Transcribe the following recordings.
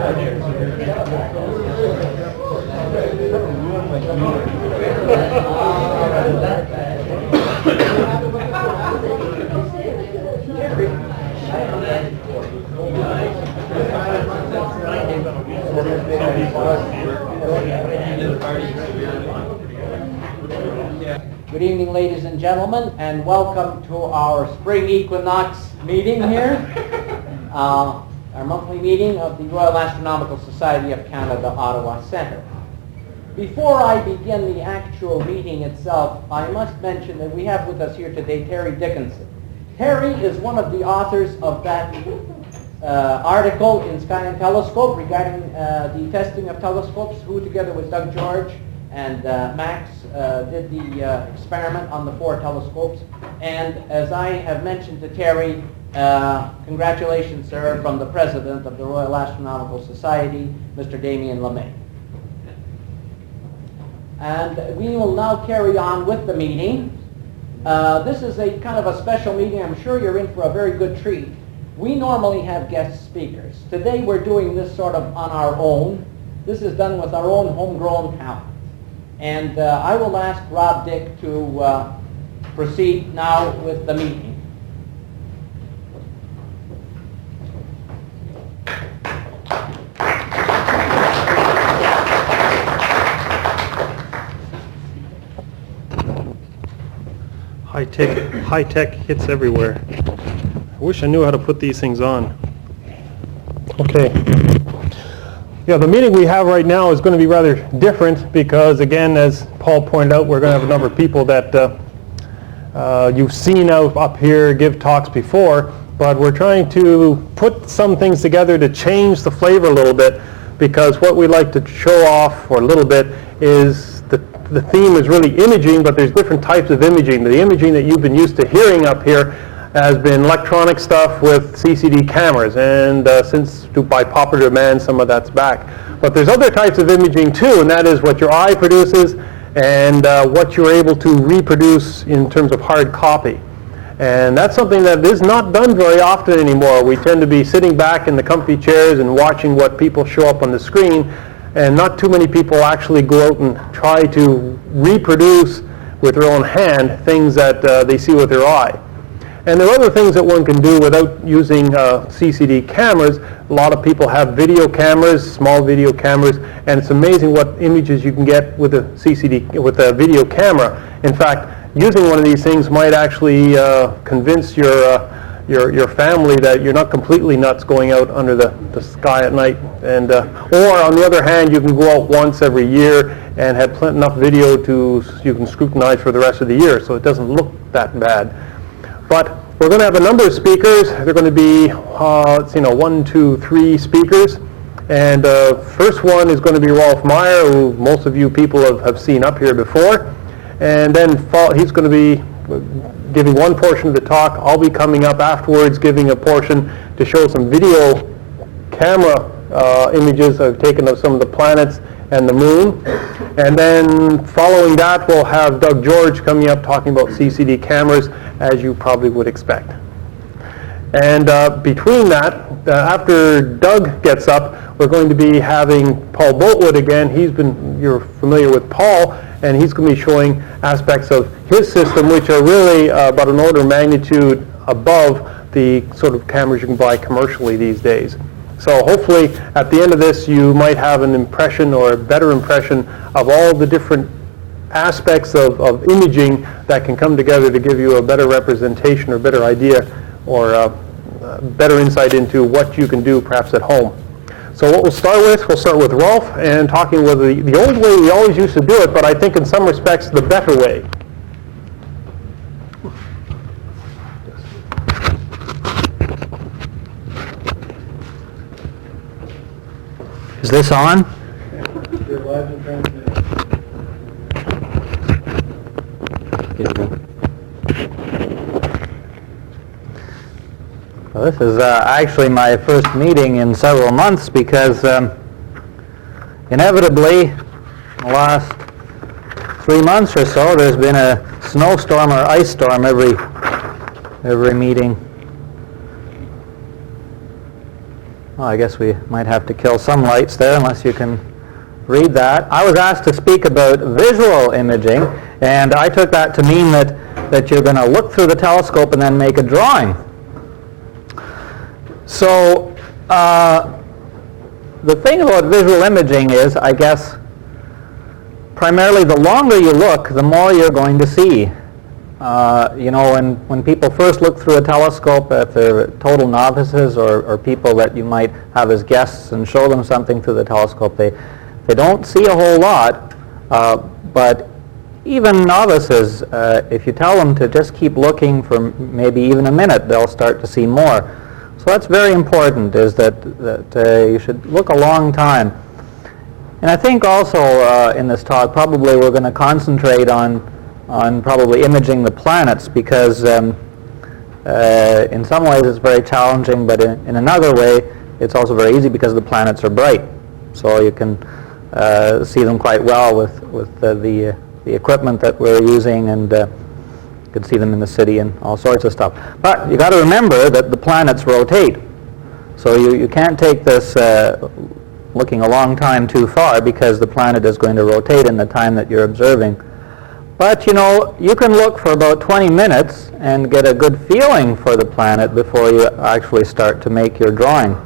Good evening, ladies and gentlemen, and welcome to our spring equinox meeting here, our monthly meeting of the Royal Astronomical Society of Canada, Ottawa Centre. Before I begin the actual meeting itself, I must mention that we have with us here today Terry Dickinson. Terry is one of the authors of that article in Sky and Telescope regarding the testing of telescopes, who together with Doug George and Max did the experiment on the 4 telescopes. And as I have mentioned to Terry, congratulations, sir, from the President of the Royal Astronomical Society, Mr. Damien LeMay. And we will now carry on with the meeting. This is a kind of a special meeting. I'm sure you're in for a very good treat. We normally have guest speakers. Today we're doing this sort of on our own. This is done with our own homegrown talent. And I will ask Rob Dick to proceed now with the meeting. High tech hits everywhere. I wish I knew how to put these things on. Okay. Yeah, the meeting we have right now is going to be rather different because, again, as Paul pointed out, we're going to have a number of people that you've seen up here give talks before, but we're trying to put some things together to change the flavor a little bit, because what we like to show off for a little bit is the theme is really imaging, but there's different types of imaging. The imaging that you've been used to hearing up here has been electronic stuff with Ccd cameras, and since by popular demand, some of that's back. But there's other types of imaging too, and that is what your eye produces and what you're able to reproduce in terms of hard copy. And that's something that is not done very often anymore. We tend to be sitting back in the comfy chairs and watching what people show up on the screen, and not too many people actually go out and try to reproduce with their own hand things that they see with their eye. And there are other things that one can do without using Ccd cameras. A lot of people have video cameras, small video cameras, and it's amazing what images you can get with a video camera. In fact, using one of these things might actually convince your family that you're not completely nuts going out under the sky at night. And or on the other hand, you can go out once every year and have enough video you can scrutinize for the rest of the year, so it doesn't look that bad. But we're going to have a number of speakers. They're going to be, 1, 2, 3 speakers. And first one is going to be Rolf Meier, who most of you people have seen up here before. And then he's going to be giving one portion of the talk. I'll be coming up afterwards giving a portion to show some video camera images I've taken of some of the planets and the moon. And then following that, we'll have Doug George coming up talking about Ccd cameras, as you probably would expect. And between that, after Doug gets up, we're going to be having Paul Boltwood again. You're familiar with Paul, and he's going to be showing aspects of his system, which are really about an order of magnitude above the sort of cameras you can buy commercially these days. So hopefully at the end of this you might have an impression, or a better impression, of all the different aspects of imaging that can come together to give you a better representation or better idea, or better insight into what you can do perhaps at home. So what we'll start with Rolf, and talking with the old way we always used to do it, but I think in some respects the better way. Is this on? You're live and transmitting. Well, this is actually my first meeting in several months, because inevitably, in the last 3 months or so, there's been a snowstorm or ice storm every meeting. Well, I guess we might have to kill some lights there unless you can read that. I was asked to speak about visual imaging, and I took that to mean that you're going to look through the telescope and then make a drawing. So the thing about visual imaging is, I guess, primarily the longer you look, the more you're going to see. You know, when people first look through a telescope, if they're total novices or people that you might have as guests and show them something through the telescope, they don't see a whole lot, but even novices, if you tell them to just keep looking for maybe even a minute, they'll start to see more. So that's very important, is that you should look a long time. And I think also in this talk, probably we're going to concentrate on probably imaging the planets, because in some ways it's very challenging, but in another way it's also very easy because the planets are bright. So you can see them quite well with the equipment that we're using, and you can see them in the city and all sorts of stuff. But you got to remember that the planets rotate. So you can't take this looking a long time too far, because the planet is going to rotate in the time that you're observing. But you know, you can look for about 20 minutes and get a good feeling for the planet before you actually start to make your drawing.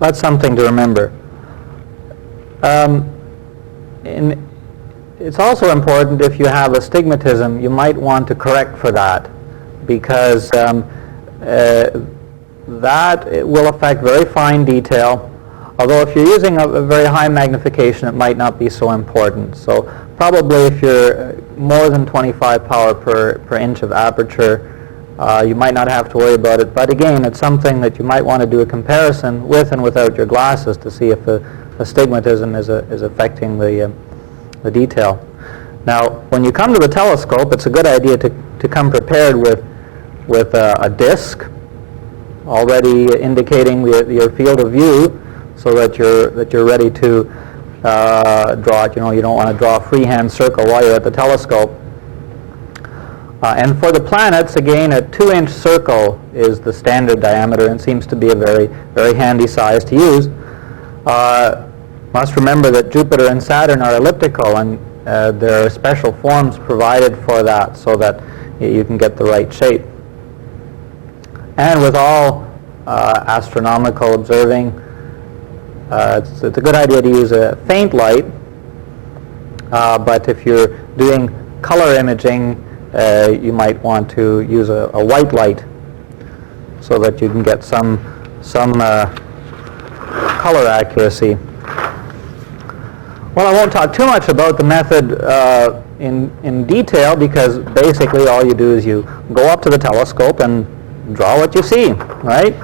That's something to remember. It's also important, if you have astigmatism, you might want to correct for that, because that will affect very fine detail. Although if you're using a very high magnification, it might not be so important. So probably if you're more than 25 power per inch of aperture, you might not have to worry about it. But again, it's something that you might want to do a comparison with and without your glasses to see if the astigmatism is affecting the detail. Now, when you come to the telescope, it's a good idea to come prepared with a disc, already indicating your field of view, so that you're ready to draw it. You know, you don't want to draw a freehand circle while you're at the telescope. And for the planets, again, a 2-inch circle is the standard diameter, and seems to be a very, very handy size to use. Must remember that Jupiter and Saturn are elliptical, and there are special forms provided for that, so that you can get the right shape. And with all astronomical observing, it's a good idea to use a faint light, but if you're doing color imaging, you might want to use a white light, so that you can get some color accuracy. Well, I won't talk too much about the method in detail, because basically all you do is you go up to the telescope and draw what you see, right?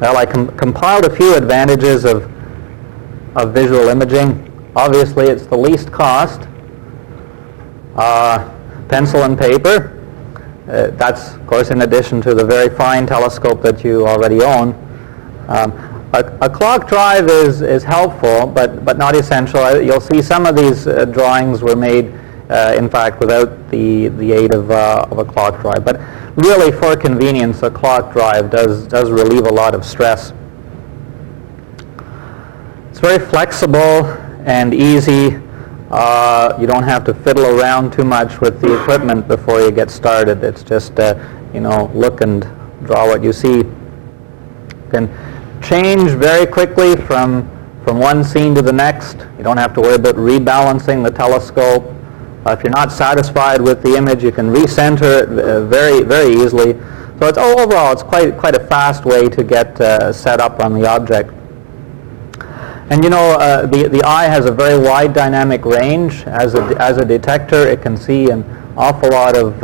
Well, I compiled a few advantages of visual imaging. Obviously, it's the least cost. Pencil and paper. That's, of course, in addition to the very fine telescope that you already own. A clock drive is helpful, but not essential. You'll see some of these drawings were made, in fact, without the aid of a clock drive. But really, for convenience, a clock drive does relieve a lot of stress. It's very flexible and easy. You don't have to fiddle around too much with the equipment before you get started. It's just, you know, look and draw what you see. You can change very quickly from one scene to the next. You don't have to worry about rebalancing the telescope. If you're not satisfied with the image, you can recenter it very, very easily. So it's overall, it's quite a fast way to get set up on the object. And you know, the eye has a very wide dynamic range. As a detector, it can see an awful lot of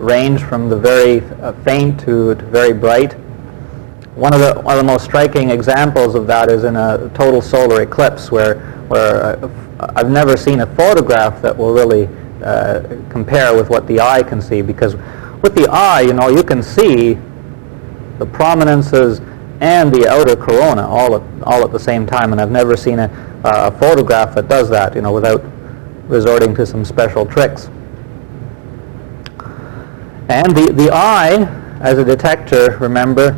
range, from the very faint to very bright. One of the most striking examples of that is in a total solar eclipse, where I've never seen a photograph that will really compare with what the eye can see, because with the eye, you know, you can see the prominences and the outer corona all at the same time, and I've never seen a photograph that does that, you know, without resorting to some special tricks. And the eye, as a detector, remember,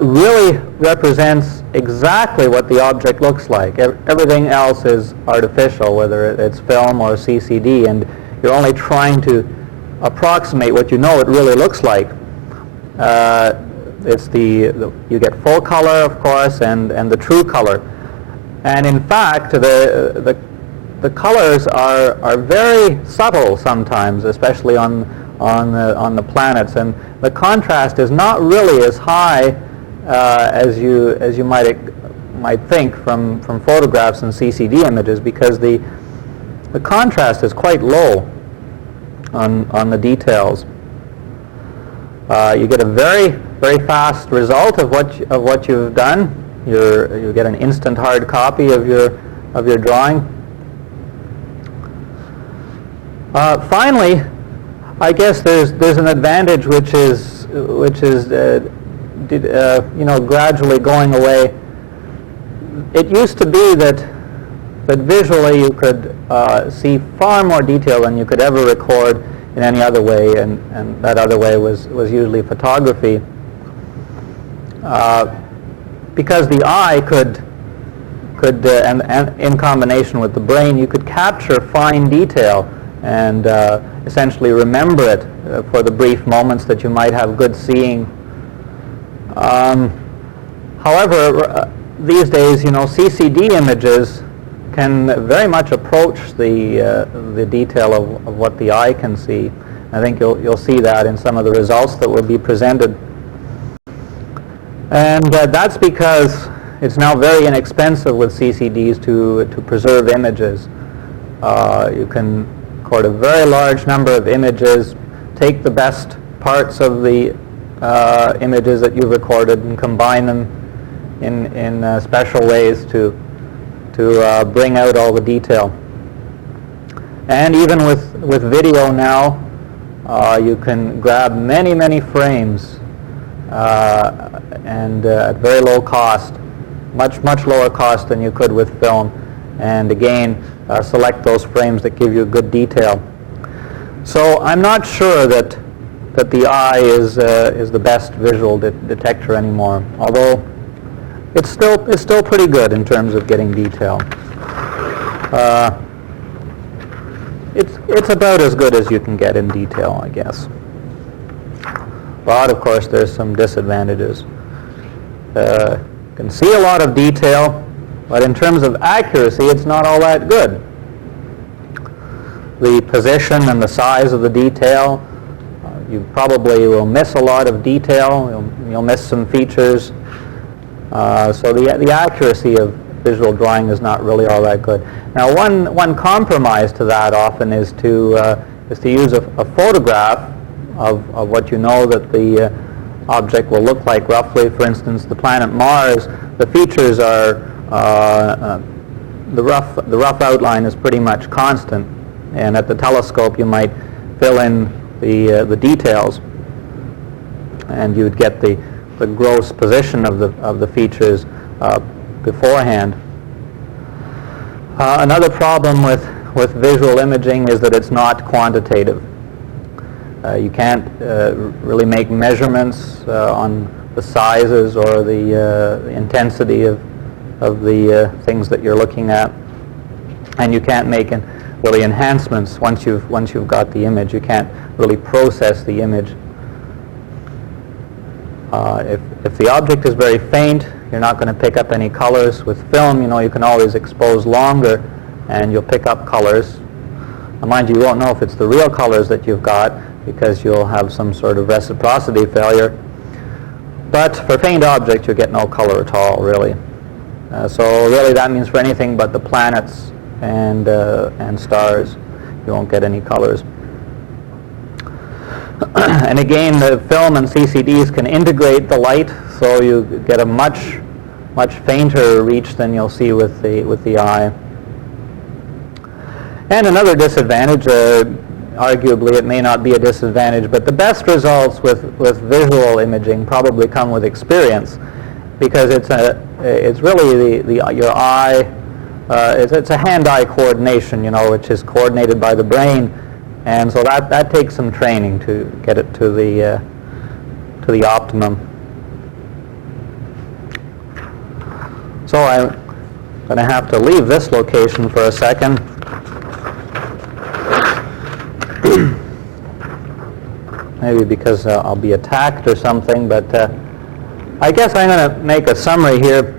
really represents exactly what the object looks like. Everything else is artificial, whether it's film or CCD, and you're only trying to approximate what you know it really looks like. It's you get full color, of course, and the true color. And in fact, the colors are very subtle sometimes, especially on the planets, and the contrast is not really as high as you might think from photographs and CCD images, because the contrast is quite low on the details. You get a very fast result of what you've done. You get an instant hard copy of your drawing. Finally, I guess there's an advantage which is gradually going away. It used to be that visually you could see far more detail than you could ever record in any other way, and that other way was usually photography. Because the eye could and in combination with the brain, you could capture fine detail and essentially remember it for the brief moments that you might have good seeing. However, these days, CCD images can very much approach the detail of what the eye can see. I think you'll see that in some of the results that will be presented. And that's because it's now very inexpensive with CCDs to preserve images. You can record a very large number of images, take the best parts of the images that you've recorded and combine them in special ways to bring out all the detail. And even with video now, you can grab many frames and at very low cost, much lower cost than you could with film, and again select those frames that give you good detail. So I'm not sure that the eye is the best visual detector anymore, although it's still pretty good in terms of getting detail. It's about as good as you can get in detail, I guess. But of course, there's some disadvantages. You can see a lot of detail, but in terms of accuracy, it's not all that good. The position and the size of the detail, you probably will miss a lot of detail. You'll miss some features. So the accuracy of visual drawing is not really all that good. Now, one compromise to that often is to use a photograph of what you know that the object will look like roughly. For instance, the planet Mars, the features are the rough outline is pretty much constant, and at the telescope you might fill in the details, and you'd get the gross position of the features beforehand. Another problem with visual imaging is that it's not quantitative. You can't really make measurements on the sizes or the intensity of the things that you're looking at, and you can't make really enhancements once you've got the image. You can't really process the image. If the object is very faint, you're not going to pick up any colors. With film, you can always expose longer, and you'll pick up colors. Now, mind you won't know if it's the real colors that you've got, because you'll have some sort of reciprocity failure. But for faint objects, you get no color at all, really. So really, that means for anything but the planets and stars, you won't get any colors. And again, the film and CCDs can integrate the light, so you get a much fainter reach than you'll see with the eye. And another disadvantage, arguably it may not be a disadvantage, but the best results with visual imaging probably come with experience, because it's really your eye. It's a hand-eye coordination, which is coordinated by the brain. And so that takes some training to get it to the optimum. So I'm going to have to leave this location for a second. Maybe because I'll be attacked or something, but I guess I'm going to make a summary here.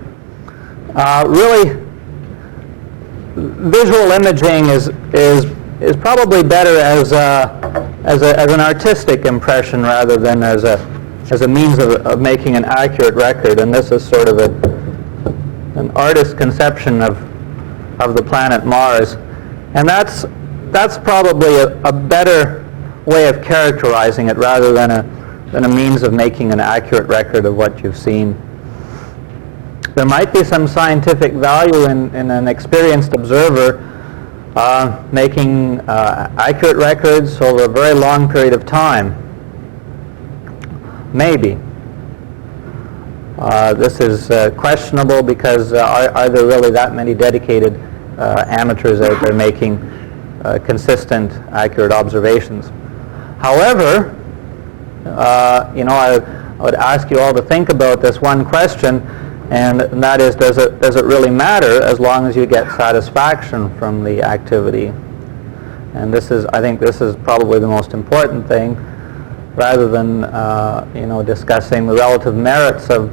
Really, visual imaging is probably better as an artistic impression rather than as a means of making an accurate record. And this is sort of an artist's conception of the planet Mars, and that's probably a better way of characterizing it rather than a means of making an accurate record of what you've seen. There might be some scientific value in an experienced observer making accurate records over a very long period of time. Maybe. This is questionable because are there really that many dedicated amateurs out there making consistent, accurate observations? However, I would ask you all to think about this one question, and that is, does it really matter as long as you get satisfaction from the activity? And I think this is probably the most important thing, rather than discussing the relative merits of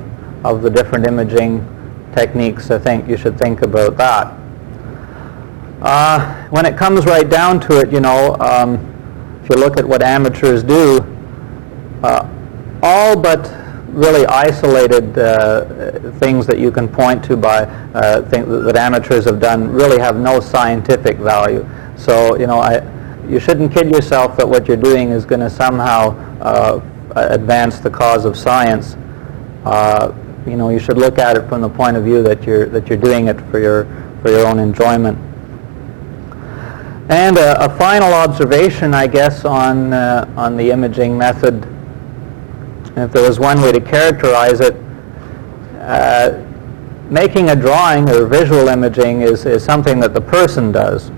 the different imaging techniques. I think you should think about that. When it comes right down to it, if you look at what amateurs do, all but really isolated things that you can point to by things that amateurs have done really have no scientific value. So, you shouldn't kid yourself that what you're doing is going to somehow advance the cause of science. You should look at it from the point of view that you're doing it for your own enjoyment. And a final observation, I guess, on the imaging method. If there was one way to characterize it, making a drawing or visual imaging is something that the person does.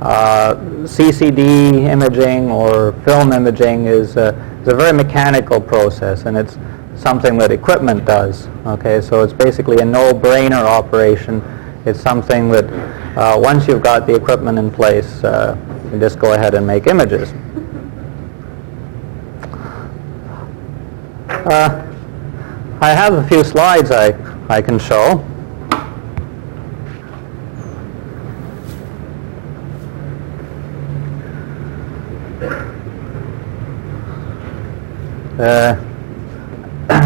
CCD imaging or film imaging is a very mechanical process, and it's something that equipment does. Okay, so it's basically a no-brainer operation. It's something that once you've got the equipment in place, you just go ahead and make images. I have a few slides I can show.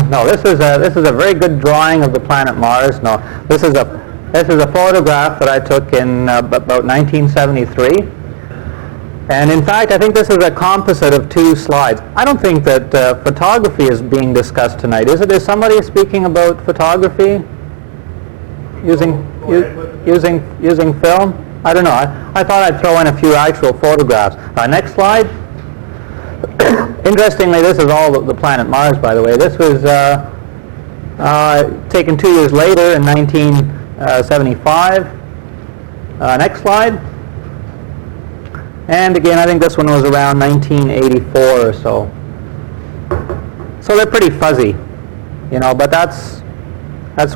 No, this is a very good drawing of the planet Mars. No, this is a photograph that I took in about 1973. And in fact, I think this is a composite of two slides. I don't think that photography is being discussed tonight, is it? Is somebody speaking about photography using film? I don't know. I thought I'd throw in a few actual photographs. Next slide. Interestingly, this is all the planet Mars, by the way. This was taken 2 years later in 1975. Next slide. And again, I think this one was around 1984 or so. So they're pretty fuzzy, but that's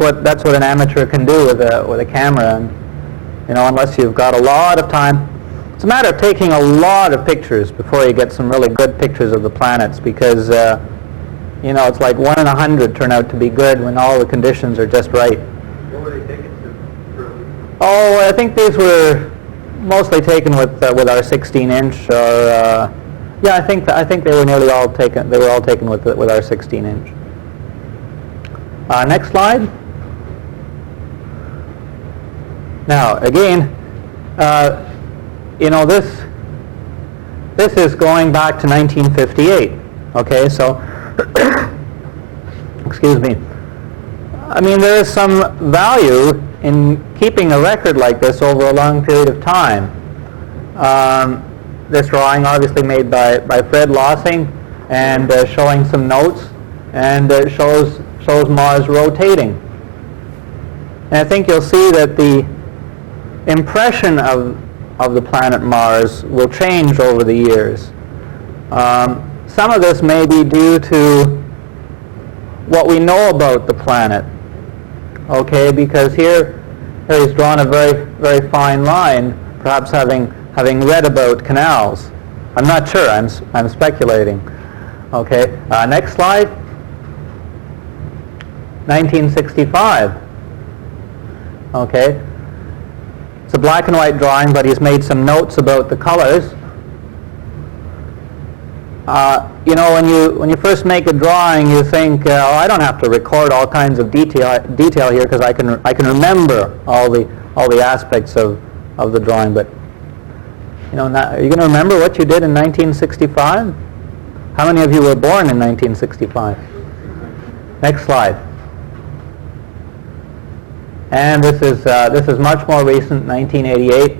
what an amateur can do with a camera, and unless you've got a lot of time. It's a matter of taking a lot of pictures before you get some really good pictures of the planets, because it's like 1 in 100 turn out to be good when all the conditions are just right. What were they taken to? Oh, I think these were mostly taken with our 16-inch, or yeah, I think they were nearly all taken. They were all taken with our 16-inch. Next slide. Now again, this is going back to 1958. Okay, so excuse me. I mean, there is some value in keeping a record like this over a long period of time. This drawing, obviously made by Fred Lossing, and showing some notes, and shows Mars rotating. And I think you'll see that the impression of of the planet Mars will change over the years. Some of this may be due to what we know about the planet, okay, because here he's drawn a very, very fine line, perhaps having read about canals. I'm not sure, I'm speculating. Okay, next slide. 1965. Okay, it's a black and white drawing, but he's made some notes about the colors. You know, when you first make a drawing, you think, oh, I don't have to record all kinds of detail here because I can remember all the aspects of the drawing. But you know, are you going to remember what you did in 1965? How many of you were born in 1965? Next slide. And this is much more recent, 1988.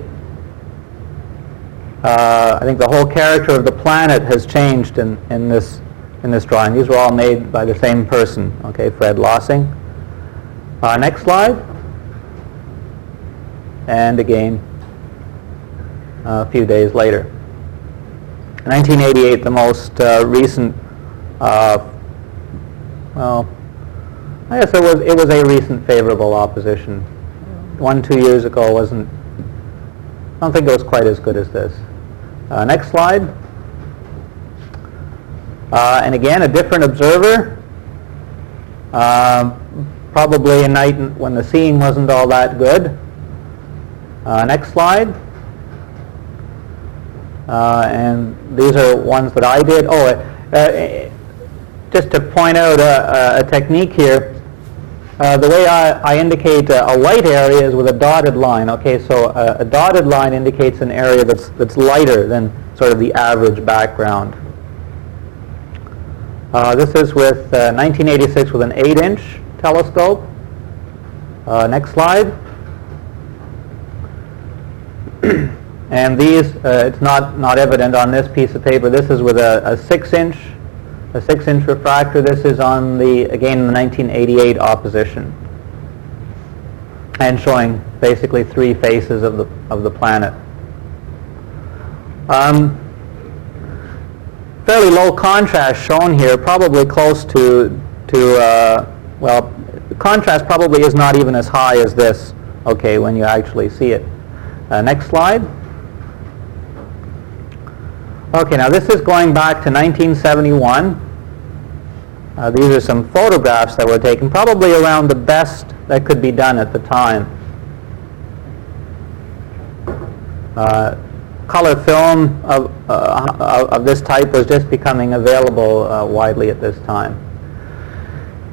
I think the whole character of the planet has changed in this drawing. These were all made by the same person, okay, Fred Lossing. Next slide. And again, a few days later. 1988, the most recent, well, I guess it was a recent favorable opposition. 2 years ago wasn't, I don't think it was quite as good as this. Next slide. And again, a different observer. Probably a night when the seeing wasn't all that good. Next slide. And these are ones that I did. Just to point out a technique here, the way I indicate a white area is with a dotted line. Okay, so a dotted line indicates an area that's lighter than sort of the average background. This is with 1986 with an 8-inch telescope. Next slide. And these, it's not evident on this piece of paper. This is with a 6-inch refractor. This is on the 1988 opposition, and showing basically 3 faces of the planet. Fairly low contrast shown here, probably close to well, the contrast probably is not even as high as this. Okay, when you actually see it. Next slide. Okay, now this is going back to 1971. These are some photographs that were taken, probably around the best that could be done at the time. Color film of this type was just becoming available widely at this time.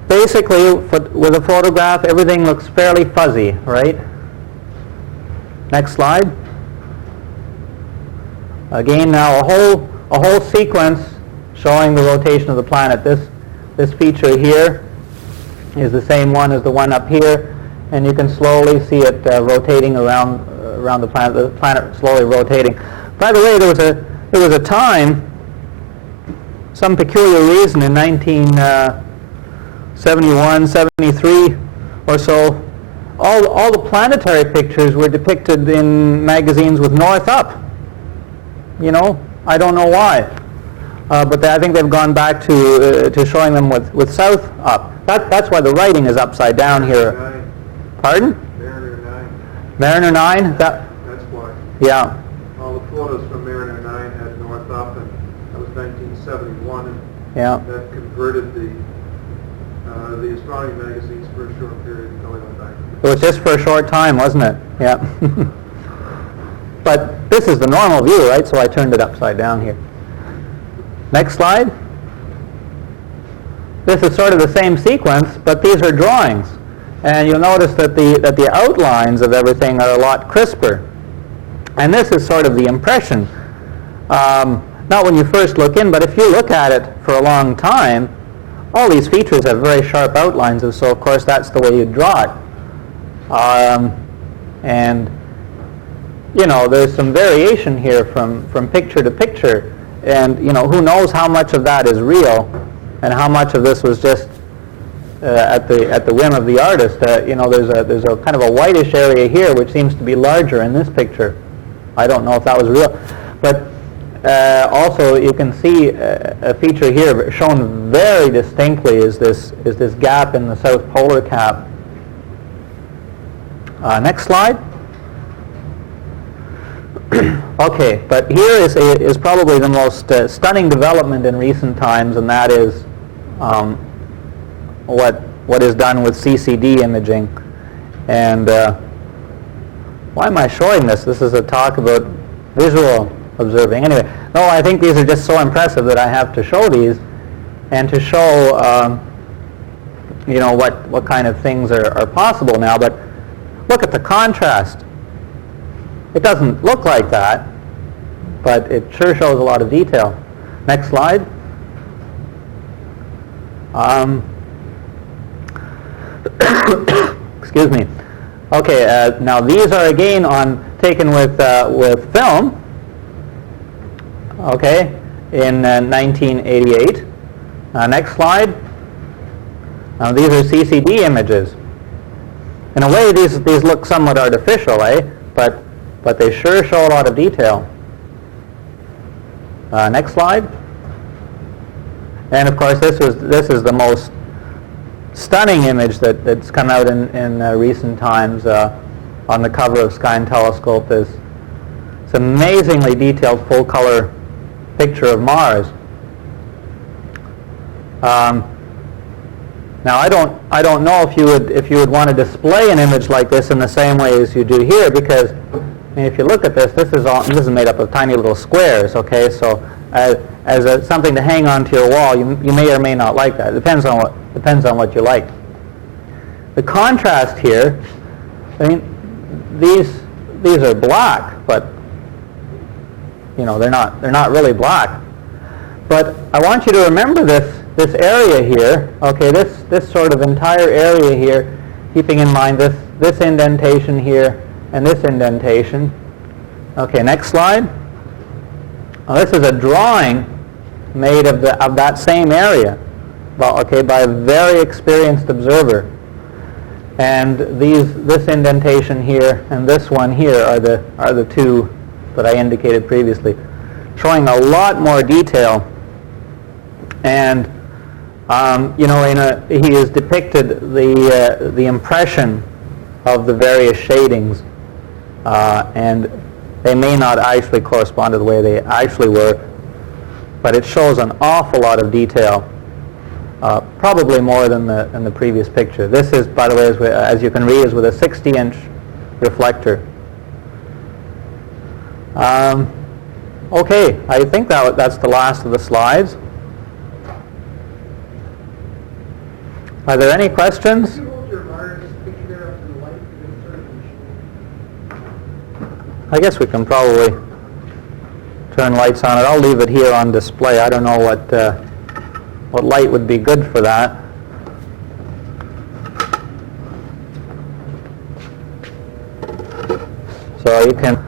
Basically, with a photograph, everything looks fairly fuzzy, right? Next slide. Again, now a whole sequence showing the rotation of the planet. This feature here is the same one as the one up here, and you can slowly see it rotating around the planet slowly rotating. By the way, there was a time, some peculiar reason in 1971, 73 or so, all the planetary pictures were depicted in magazines with north up. You know, I don't know why, but I think they've gone back to showing them with south up. That's why the writing is upside down here. 9. Pardon? Mariner 9. Mariner 9. That's why. Yeah. All the photos from Mariner 9 had north up, and that was 1971, and Yeah. that converted the astronomy magazines for a short period until they went back. It was just for a short time, wasn't it? Yeah. But this is the normal view, right? So I turned it upside down here. Next slide. This is sort of the same sequence, but these are drawings. And you'll notice that the outlines of everything are a lot crisper. And this is sort of the impression. Not when you first look in, but if you look at it for a long time, all these features have very sharp outlines, and so of course that's the way you draw it. And you know, there's some variation here from picture to picture, and you know, who knows how much of that is real, and how much of this was just at the whim of the artist. You know, there's a kind of a whitish area here which seems to be larger in this picture I don't know if that was real. But also you can see a feature here shown very distinctly is this gap in the south polar cap. Next slide. Okay, but here is probably the most stunning development in recent times, and that is what is done with CCD imaging. And why am I showing this? This is a talk about visual observing. Anyway, no, I think these are just so impressive that I have to show these, and to show what kind of things are possible now. But look at the contrast. It doesn't look like that, but it sure shows a lot of detail. Next slide. Excuse me. Okay, now these are again taken with film. Okay, in 1988. Next slide. Now these are CCD images. In a way, these look somewhat artificial, But they sure show a lot of detail. Next slide. And of course, this is the most stunning image that's come out in recent times on the cover of Sky and Telescope. It's amazingly detailed full color picture of Mars. Now I don't know if you would want to display an image like this in the same way as you do here, because if you look at this, this is made up of tiny little squares. Okay, so as something to hang onto your wall, you may or may not like that. It depends on what you like. The contrast here, I mean, these are black, but they're not really black. But I want you to remember this area here. Okay, this sort of entire area here, keeping in mind this indentation here and this indentation. Okay, next slide. Now, this is a drawing made of that same area, by a very experienced observer. And this indentation here and this one here are the two that I indicated previously, showing a lot more detail. And he has depicted the impression of the various shadings, and they may not actually correspond to the way they actually were, but it shows an awful lot of detail, probably more than the previous picture. This is, by the way, as you can read, is with a 60-inch reflector. Okay, I think that's the last of the slides. Are there any questions? Could you hold your Mars picture there up to the light? I guess we can probably turn lights on it. I'll leave it here on display. I don't know what light would be good for that. So you can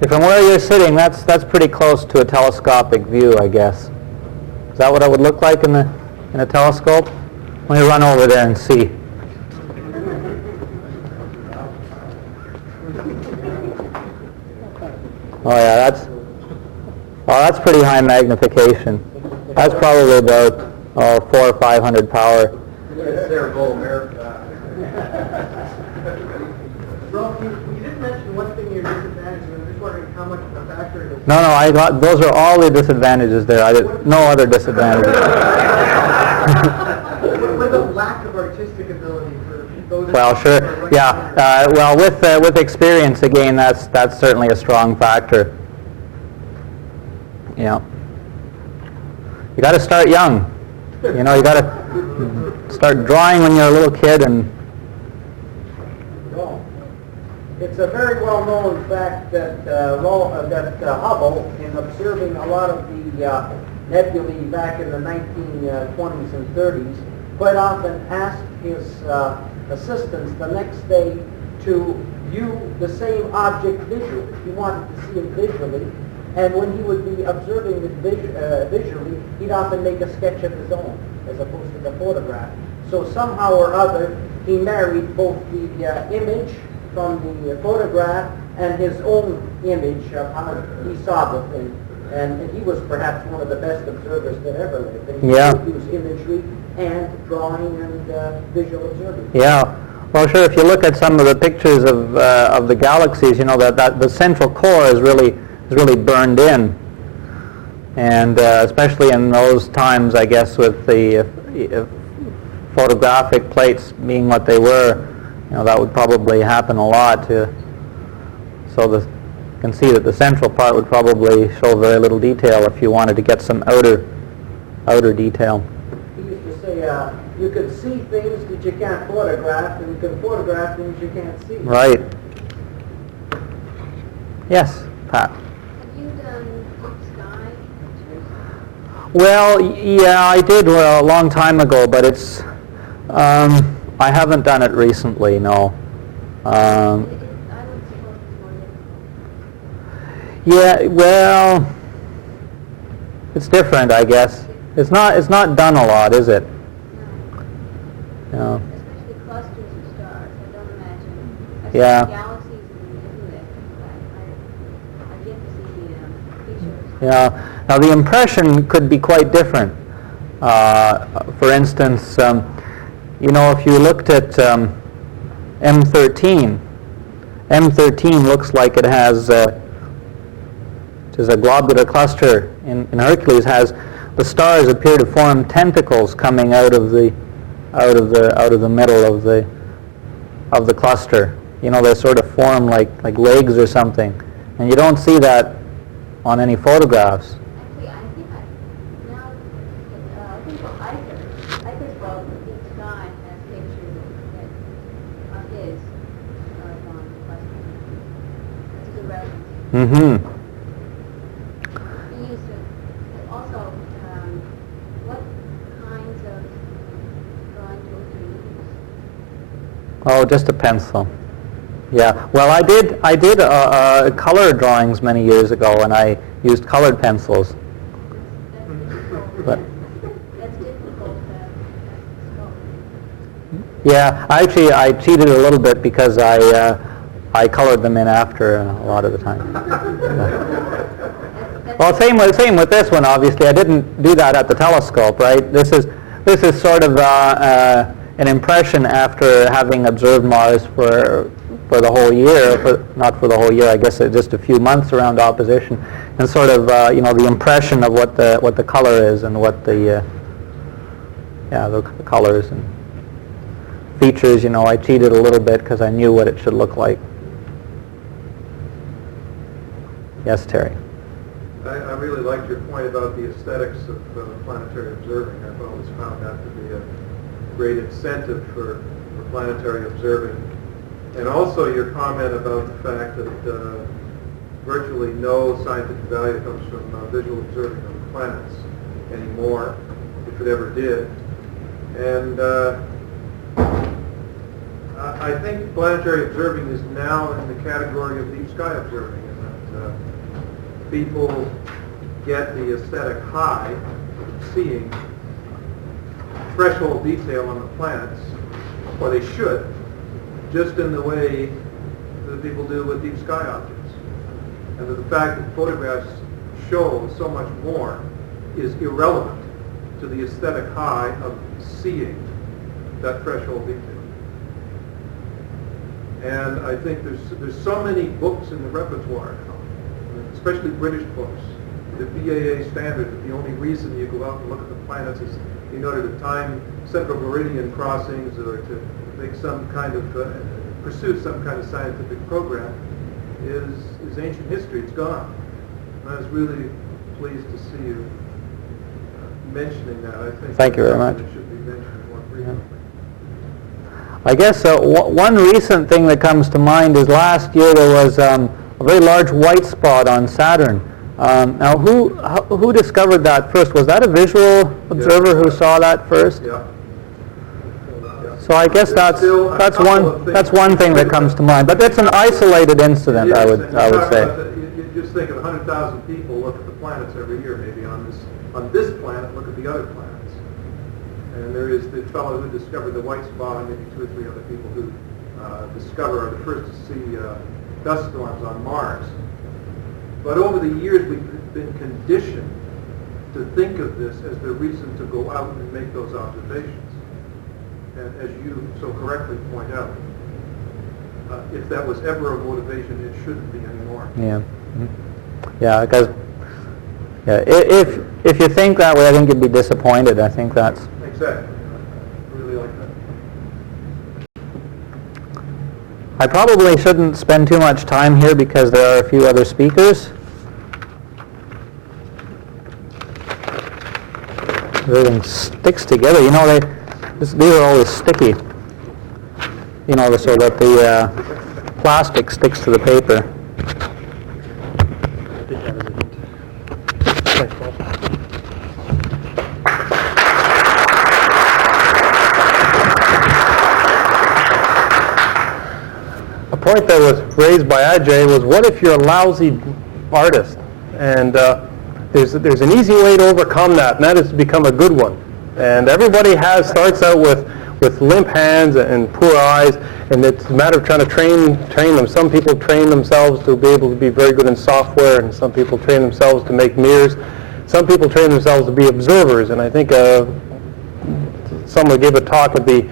see from where you're sitting, that's pretty close to a telescopic view, I guess. Is that what it would look like in a telescope? Let me run over there and see. Oh yeah, that's pretty high magnification. That's probably about 400 or 500 power. Rolf, you did mention one thing you're disadvantaged, and I'm just wondering how much of a factor it is. No, those are all the disadvantages there. No other disadvantages. What about lack of artistic ability for those? Well, sure, yeah. Well, with experience, again, that's certainly a strong factor. Yeah. You got to start young. You got to start drawing when you're a little kid, and. It's a very well-known fact that Hubble, in observing a lot of the nebulae back in the 1920s and 30s, quite often asked his assistants the next day to view the same object visually. He wanted to see it visually, and when he would be observing it visually, he'd often make a sketch of his own, as opposed to the photograph. So somehow or other, he married both the image from the photograph and his own image of how he saw the thing. And he was perhaps one of the best observers that ever lived. And he could use imagery and drawing and visual observing. Yeah. Well, sure. If you look at some of the pictures of the galaxies, you know that the central core is really burned in, and especially in those times, I guess, with the photographic plates being what they were, you know, that would probably happen a lot. So you can see that the central part would probably show very little detail if you wanted to get some outer detail. He used to say, you can see things that you can't photograph, and you can photograph things you can't see. Right. Yes, Pat. Have you done deep sky pictures? Well, yeah, I did a long time ago, but it's I haven't done it recently. No. I would suppose it's more difficult. Yeah, well, it's different, I guess. It's not done a lot, is it? No. No. Especially clusters of stars. I don't imagine. I've Yeah. seen galaxies in the Nebula, but I get to see pictures. Yeah. Now the impression could be quite different. For instance, you know, if you looked at M13, M13 looks like it has, which is a globular cluster in Hercules, has the stars appear to form tentacles coming out of the middle of the cluster. You know, they sort of form like legs or something, and you don't see that on any photographs. Actually, I think Iker's blog, Deep Sky, has pictures of his on the cluster. That's a good reference. Mm-hmm. He used to also, what kinds of drawing tools do you use? Oh, just a pencil. Yeah. Well, I did color drawings many years ago, and I used colored pencils. But That's difficult scope. yeah, actually, I cheated a little bit because I colored them in after a lot of the time. Well, same with this one. Obviously, I didn't do that at the telescope, right? This is sort of an impression after having observed Mars for the whole year, not for the whole year, I guess just a few months around opposition, and sort of you know, the impression of what the color is and what the colors and features. You know, I cheated a little bit because I knew what it should look like. Yes, Terry. I really liked your point about the aesthetics of planetary observing. I've always found that to be a great incentive for planetary observing. And also your comment about the fact that virtually no scientific value comes from visual observing of the planets anymore, if it ever did. And I think planetary observing is now in the category of deep sky observing, in that people get the aesthetic high of seeing threshold detail on the planets, or they should, just in the way that people do with deep sky objects. And that the fact that photographs show so much more is irrelevant to the aesthetic high of seeing that threshold detail. And I think there's so many books in the repertoire now, especially British books, the BAA standard that the only reason you go out and look at the planets is in order to time central meridian crossings or to make some kind of, pursue some kind of scientific program is ancient history. It's gone. And I was really pleased to see you mentioning that. I think Thank you very much. It should be mentioned more frequently. I guess one recent thing that comes to mind is last year there was a very large white spot on Saturn. Now, who discovered that first? Was that a visual observer who saw that first? Yeah. So I guess that's one thing that comes to mind. But that's an isolated incident, Yes, I and would say. you just think of 100,000 people look at the planets every year, maybe on this planet, look at the other planets. And there is the fellow who discovered the white spot, and maybe 2 or 3 other people who are the first to see dust storms on Mars. But over the years, we've been conditioned to think of this as the reason to go out and make those observations. And as you so correctly point out, if that was ever a motivation, it shouldn't be anymore. Yeah. Yeah, because if you think that way, I think you'd be disappointed. I think that's... Exactly. I really like that. I probably shouldn't spend too much time here because there are a few other speakers. Everything sticks together. You know, these are always sticky. You know, so that the plastic sticks to the paper. Thanks, Paul. A point that was raised by Ajay was, what if you're a lousy artist? And there's an easy way to overcome that, and that is to become a good one. And everybody starts out with limp hands and poor eyes, and it's a matter of trying to train them. Some people train themselves to be able to be very good in software, and some people train themselves to make mirrors. Some people train themselves to be observers, and I think someone gave a talk at the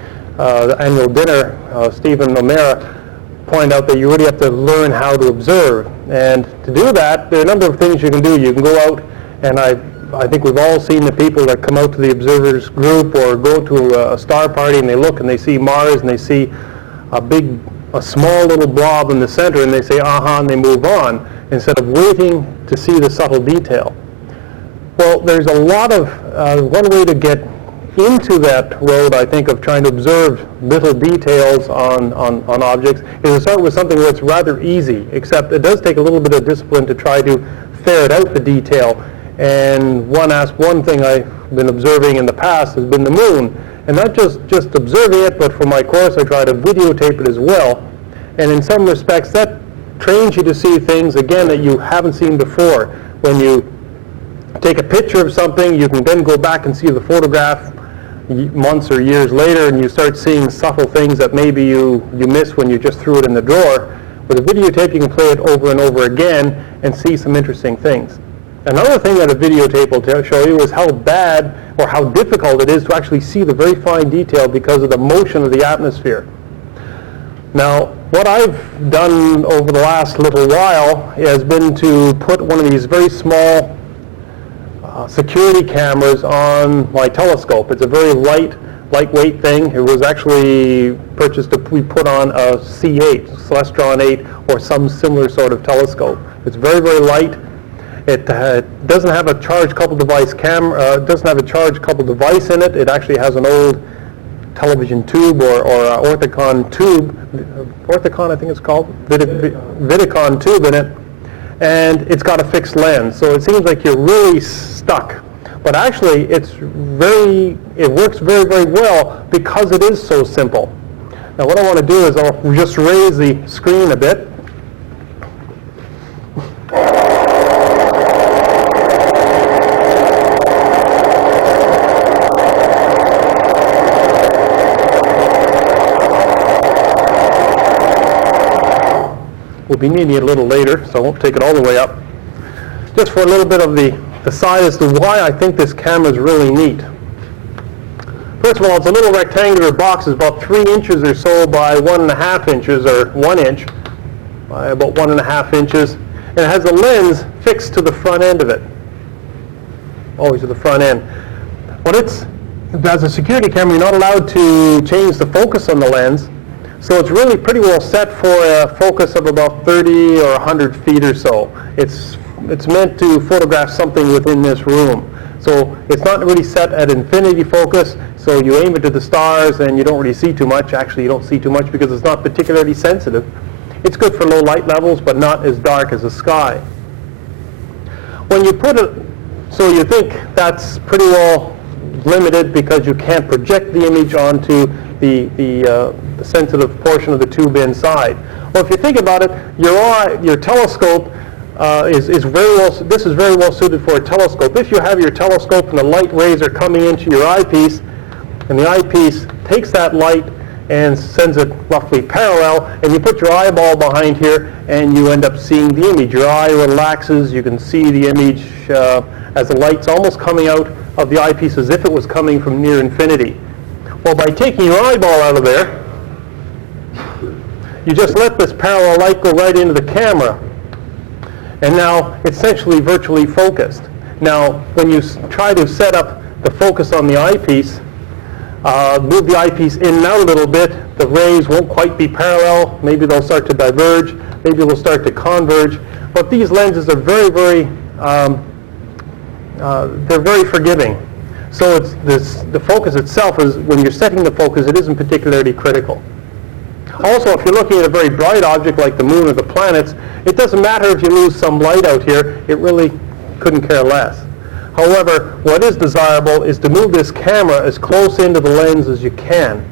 annual dinner, Stephen Meier, pointed out that you really have to learn how to observe. And to do that, there are a number of things you can do. You can go out, and I think we've all seen the people that come out to the observers group or go to a star party and they look and they see Mars and they see a small little blob in the center and they say, aha, and they move on, instead of waiting to see the subtle detail. Well, there's a lot of, one way to get into that road, I think, of trying to observe little details on objects is to start with something where it's rather easy, except it does take a little bit of discipline to try to ferret out the detail. And one thing I've been observing in the past has been the moon. And not just observing it, but for my course I try to videotape it as well. And in some respects that trains you to see things, again, that you haven't seen before. When you take a picture of something, you can then go back and see the photograph months or years later, and you start seeing subtle things that maybe you missed when you just threw it in the drawer. With a videotape, you can play it over and over again and see some interesting things. Another thing that a videotape will show you is how bad or how difficult it is to actually see the very fine detail because of the motion of the atmosphere. Now, what I've done over the last little while has been to put one of these very small security cameras on my telescope. It's a very lightweight thing. It was actually purchased to be put on a C8, Celestron 8, or some similar sort of telescope. It's very, very light. It doesn't have a charge-coupled device camera. Doesn't have a charge-coupled device in it. It actually has an old television tube or Orthicon tube. Orthicon, I think it's called. Vidicon tube in it. And it's got a fixed lens, so it seems like you're really stuck. But actually, it works very, very well because it is so simple. Now, what I want to do is I'll just raise the screen a bit. We'll be needing it a little later, so I won't take it all the way up. Just for a little bit of the side as to why I think this camera is really neat. First of all, it's a little rectangular box. It's about 3 inches or so by 1.5 inches, or 1 inch by about 1.5 inches. And it has a lens fixed to the front end of it. Always to the front end. As a security camera, you're not allowed to change the focus on the lens. So it's really pretty well set for a focus of about 30 or 100 feet or so. It's meant to photograph something within this room. So it's not really set at infinity focus, so you aim it to the stars and you don't really see too much. Actually, you don't see too much because it's not particularly sensitive. It's good for low light levels, but not as dark as the sky. When you put it, so you think that's pretty well limited because you can't project the image onto the sensitive portion of the tube inside. Well, if you think about it, your telescope is very well. This is very well suited for a telescope. If you have your telescope and the light rays are coming into your eyepiece, and the eyepiece takes that light and sends it roughly parallel, and you put your eyeball behind here and you end up seeing the image. Your eye relaxes, you can see the image as the light's almost coming out of the eyepiece as if it was coming from near infinity. Well, by taking your eyeball out of there, you just let this parallel light go right into the camera, and now it's essentially virtually focused. Now, when you try to set up the focus on the eyepiece, move the eyepiece in and out a little bit, the rays won't quite be parallel. Maybe they'll start to diverge. Maybe they'll start to converge. But these lenses are very, very, they're very forgiving. So the focus itself is, when you're setting the focus, it isn't particularly critical. Also, if you're looking at a very bright object like the moon or the planets, it doesn't matter if you lose some light out here. It really couldn't care less. However, what is desirable is to move this camera as close into the lens as you can.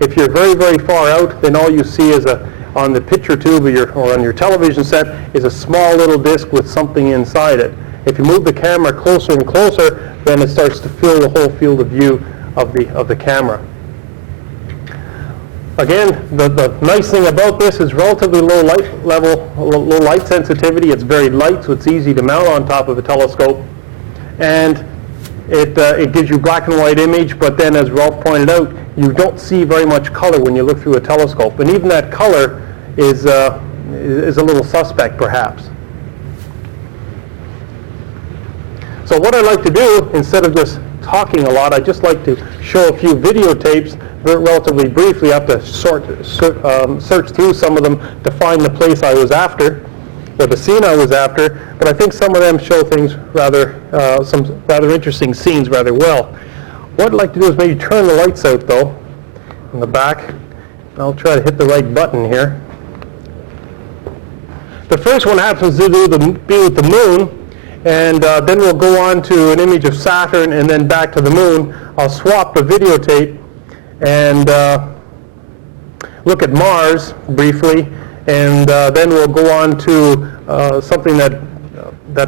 If you're very, very far out, then all you see is on the picture tube or on your television set is a small little disc with something inside it. If you move the camera closer and closer, then it starts to fill the whole field of view of the camera. Again, the nice thing about this is relatively low light level, low light sensitivity. It's very light, so it's easy to mount on top of a telescope. And it gives you black and white image, but then, as Rolf pointed out, you don't see very much color when you look through a telescope. And even that color is a little suspect, perhaps. So what I like to do, instead of just talking a lot, I just like to show a few videotapes relatively briefly. I have to search through some of them to find the place I was after, or the scene I was after, but I think some of them show things some rather interesting scenes rather well. What I'd like to do is maybe turn the lights out, though, in the back. I'll try to hit the right button here. The first one happens to be with the moon, and then we'll go on to an image of Saturn and then back to the moon. I'll swap the videotape and look at Mars briefly, and then we'll go on to something that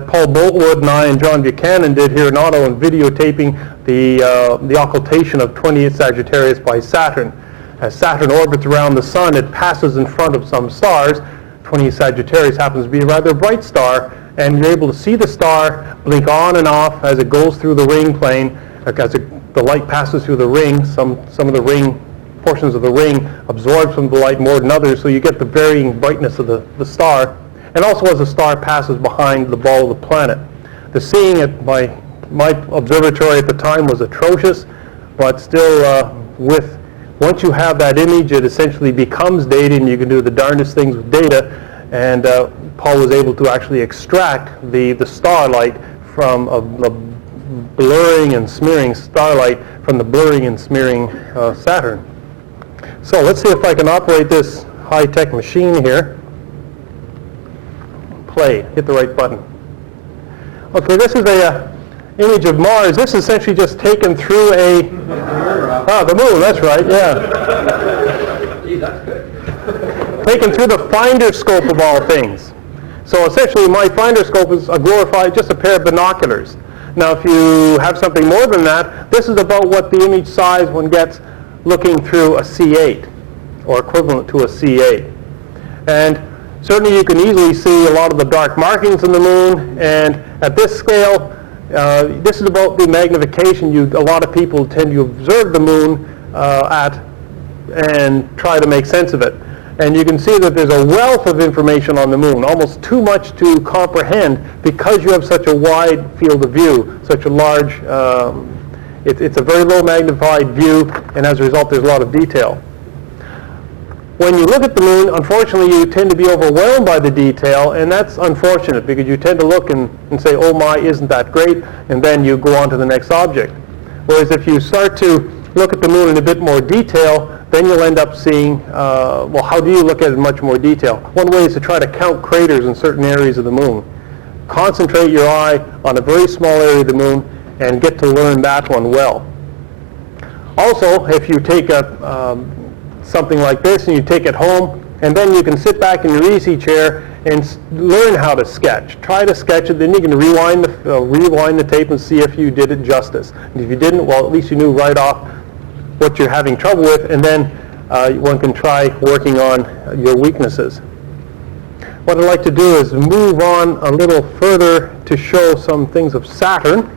Paul Boltwood and I and John Buchanan did here in Ottawa in videotaping the occultation of 28 Sagittarius by Saturn. As Saturn orbits around the Sun, it passes in front of some stars. 28 Sagittarius happens to be a rather bright star, and you're able to see the star blink on and off as it goes through the ring plane, as the light passes through the ring. Some of the ring, portions of the ring absorb some of the light more than others, so you get the varying brightness of the star. And also as the star passes behind the ball of the planet. The seeing at my observatory at the time was atrocious, but still once you have that image, it essentially becomes data, and you can do the darndest things with data. And Paul was able to actually extract the starlight from the blurring and smearing starlight from the blurring and smearing Saturn. So let's see if I can operate this high-tech machine here. Play. Hit the right button. Okay, this is a image of Mars. This is essentially just taken through the moon. That's right. Yeah. Gee, that's good. Taken through the finder scope of all things. So essentially, my finder scope is just a pair of binoculars. Now, if you have something more than that, this is about what the image size one gets looking through a C8, or equivalent to a C8. And certainly you can easily see a lot of the dark markings in the moon, and at this scale, this is about the magnification a lot of people tend to observe the moon at and try to make sense of it. And you can see that there's a wealth of information on the moon, almost too much to comprehend because you have such a wide field of view, such a large, it's a very low magnified view, and as a result there's a lot of detail. When you look at the moon, unfortunately you tend to be overwhelmed by the detail, and that's unfortunate because you tend to look and say, oh my, isn't that great, and then you go on to the next object. Whereas if you start to look at the moon in a bit more detail, then you'll end up seeing, well, how do you look at it in much more detail? One way is to try to count craters in certain areas of the moon. Concentrate your eye on a very small area of the moon and get to learn that one well. Also, if you take something like this and you take it home, and then you can sit back in your easy chair and learn how to sketch. Try to sketch it, then you can rewind the tape and see if you did it justice. And if you didn't, well, at least you knew right off what you're having trouble with, and then one can try working on your weaknesses. What I'd like to do is move on a little further to show some things of Saturn.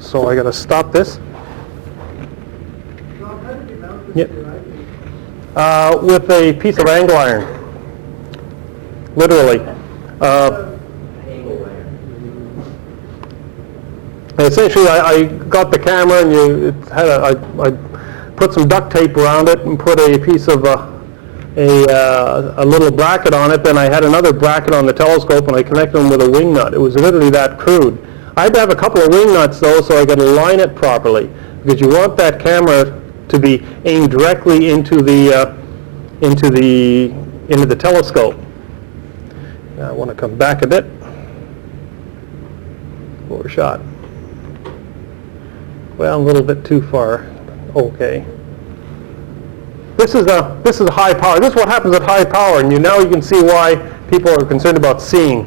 So I got to stop this. Rob, how did you mount this Yep. to your iPad? With a piece of angle iron. Literally. Essentially, I got the camera and I put some duct tape around it and put a piece of a little bracket on it. Then I had another bracket on the telescope and I connected them with a wing nut. It was literally that crude. I had to have a couple of wing nuts though, so I got to line it properly, because you want that camera to be aimed directly into the telescope. Now I want to come back a bit. Overshot. Well, a little bit too far. Okay. This is a high power. This is what happens at high power, and now you can see why people are concerned about seeing.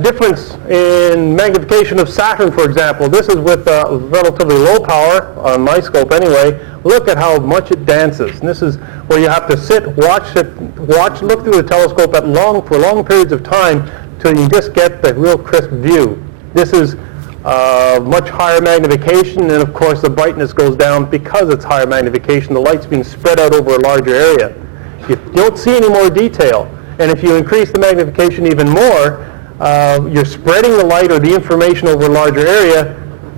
Difference in magnification of Saturn, for example. This is with relatively low power on my scope anyway. Look at how much it dances. And this is where you have to sit, look through the telescope for long periods of time till you just get the real crisp view. This is much higher magnification, and of course the brightness goes down because it's higher magnification. The light's being spread out over a larger area. You don't see any more detail. And if you increase the magnification even more, you're spreading the light or the information over a larger area,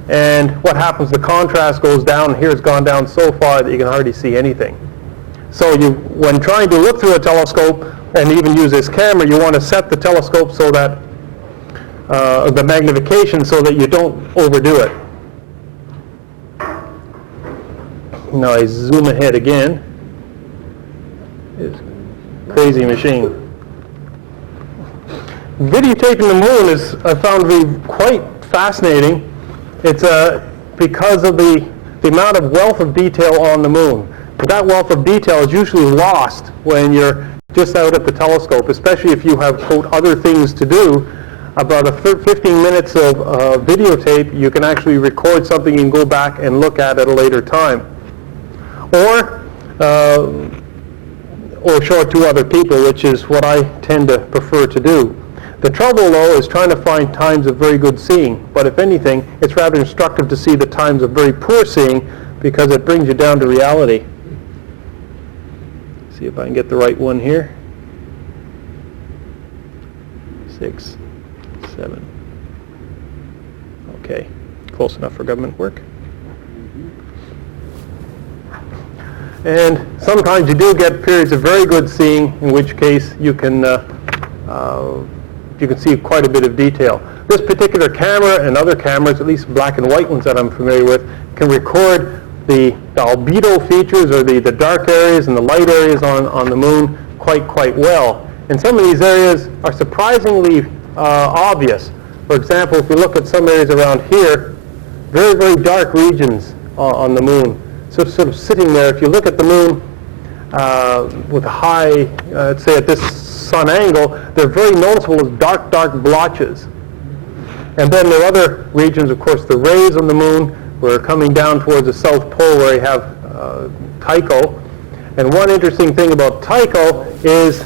and what happens? The contrast goes down. Here it's gone down so far that you can hardly see anything. So when trying to look through a telescope and even use this camera, you want to set the telescope so that the magnification so that you don't overdo it. Now I zoom ahead again. It's a crazy machine. Videotaping the moon I found to be quite fascinating. It's because of the amount of wealth of detail on the moon. But that wealth of detail is usually lost when you're just out at the telescope, especially if you have, quote, other things to do. About 15 minutes of videotape, you can actually record something and go back and look at a later time. Or show it to other people, which is what I tend to prefer to do. The trouble, though, is trying to find times of very good seeing. But if anything, it's rather instructive to see the times of very poor seeing, because it brings you down to reality. See if I can get the right one here. 6, 7. Okay, close enough for government work. And sometimes you do get periods of very good seeing, in which case you can see quite a bit of detail. This particular camera and other cameras, at least black and white ones that I'm familiar with, can record the albedo features, or the dark areas and the light areas on the moon quite well. And some of these areas are surprisingly obvious. For example, if you look at some areas around here, very, very dark regions on the moon. So sort of sitting there, if you look at the moon with a high, let's say at this sun angle, they're very noticeable as dark blotches. And then there are other regions, of course, the rays on the moon, we're coming down towards the South Pole where you have Tycho. And one interesting thing about Tycho is a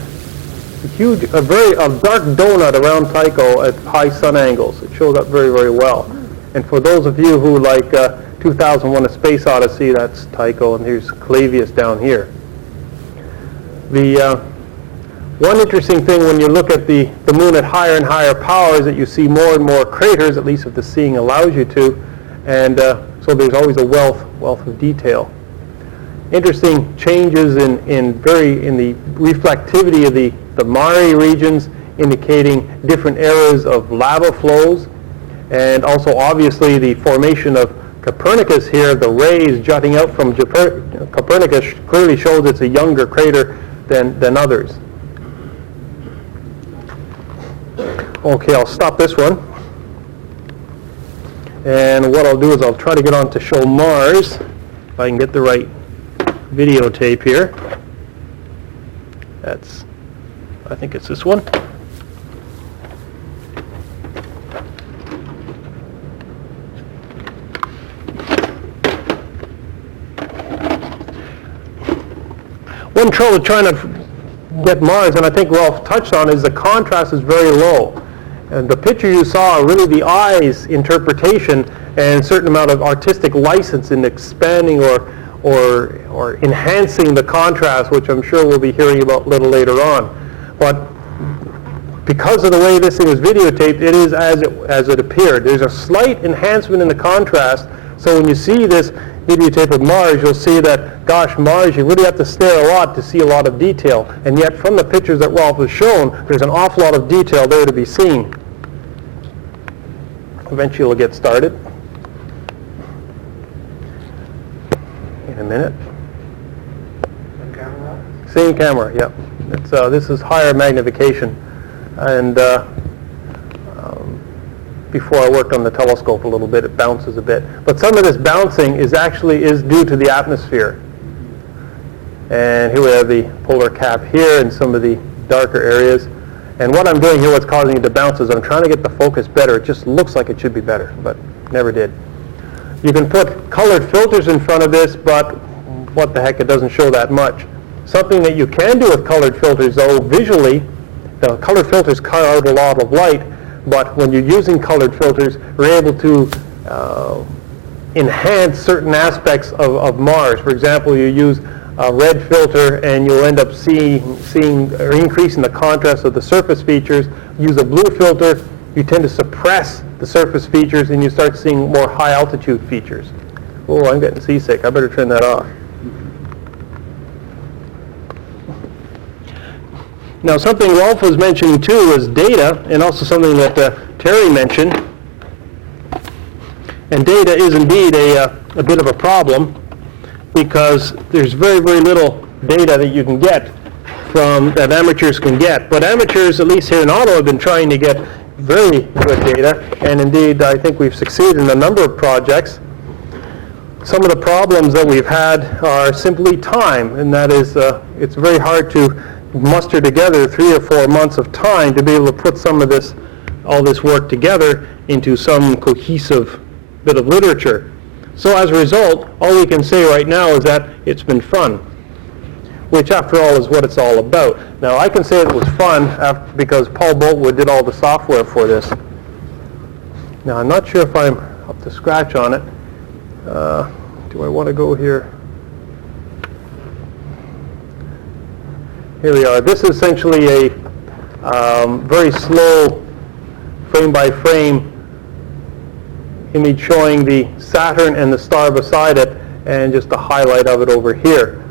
dark donut around Tycho at high sun angles. It shows up very, very well. And for those of you who like 2001: A Space Odyssey, that's Tycho, and here's Clavius down here. The one interesting thing when you look at the moon at higher and higher power is that you see more and more craters, at least if the seeing allows you to, and so there's always a wealth of detail. Interesting changes in the reflectivity of the Meier regions, indicating different eras of lava flows, and also obviously the formation of Copernicus here. The rays jutting out from Copernicus clearly shows it's a younger crater than others. Okay, I'll stop this one. And what I'll do is I'll try to get on to show Mars, if I can get the right videotape here. I think it's this one. One trouble trying to get Mars, and I think Rolf touched on, is the contrast is very low. And the picture you saw are really the eye's interpretation and a certain amount of artistic license in expanding or enhancing the contrast, which I'm sure we'll be hearing about a little later on. But because of the way this thing was videotaped, it is as it appeared. There's a slight enhancement in the contrast, so when you see this videotape of Mars, you'll see that, gosh, Mars, you really have to stare a lot to see a lot of detail. And yet, from the pictures that Rolf has shown, there's an awful lot of detail there to be seen. Eventually, we'll get started. In a minute. Same camera, yep. This is higher magnification. And before I worked on the telescope a little bit, it bounces a bit. But some of this bouncing is due to the atmosphere. And here we have the polar cap here and some of the darker areas. And what I'm doing here, what's causing it to bounce, is I'm trying to get the focus better. It just looks like it should be better, but never did. You can put colored filters in front of this, but what the heck, it doesn't show that much. Something that you can do with colored filters, though, visually, the colored filters cut out a lot of light, but when you're using colored filters, you're able to enhance certain aspects of Mars. For example, you use a red filter and you'll end up seeing or increasing the contrast of the surface features. Use a blue filter, you tend to suppress the surface features and you start seeing more high altitude features. Oh, I'm getting seasick. I better turn that off. Now, something Rolf was mentioning too was data, and also something that Terry mentioned. And data is indeed a bit of a problem, because there's very, very little data that you can get that amateurs can get. But amateurs, at least here in Ottawa, have been trying to get very good data, and indeed I think we've succeeded in a number of projects. Some of the problems that we've had are simply time, and that is it's very hard to muster together 3 or 4 months of time to be able to put all this work together into some cohesive bit of literature. So as a result, all we can say right now is that it's been fun, which after all is what it's all about. Now I can say it was fun because Paul Boltwood did all the software for this. Now I'm not sure if I'm up to scratch on it. Do I want to go here? Here we are. This is essentially a very slow frame-by-frame image showing the Saturn and the star beside it, and just a highlight of it over here.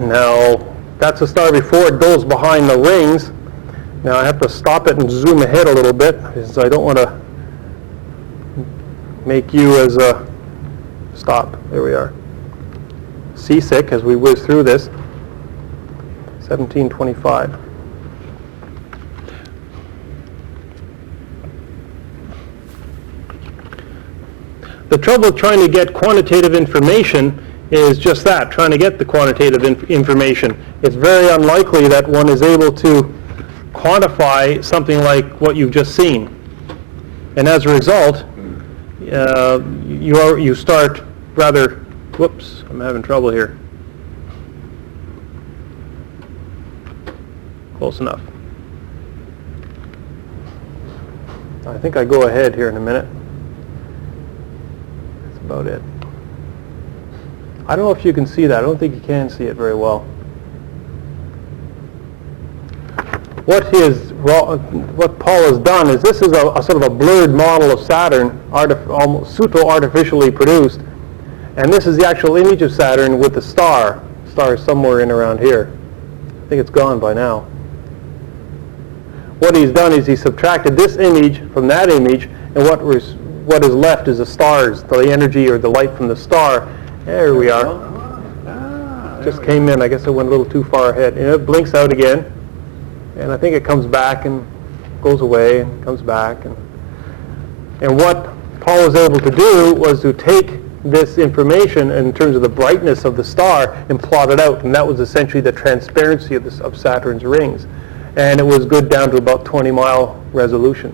Now, that's the star before it goes behind the rings. Now, I have to stop it and zoom ahead a little bit, because I don't want to make you as a... Stop. There we are. Seasick as we whiz through this. 1725. The trouble with trying to get quantitative information is just that, trying to get the quantitative information. It's very unlikely that one is able to quantify something like what you've just seen. And as a result, you start rather, whoops, I'm having trouble here. Close enough. I think I go ahead here in a minute. That's about it. I don't know if you can see that. I don't think you can see it very well. What Paul has done is this is a sort of a blurred model of Saturn, almost pseudo-artificially produced. And this is the actual image of Saturn with the star. The star is somewhere in around here. I think it's gone by now. What he's done is he subtracted this image from that image, and what is left is the stars, the energy or the light from the star. There we are. Just came in. I guess it went a little too far ahead. And it blinks out again, and I think it comes back and goes away and comes back. And what Paul was able to do was to take this information in terms of the brightness of the star and plot it out, and that was essentially the transparency of Saturn's rings. And it was good down to about 20-mile resolution.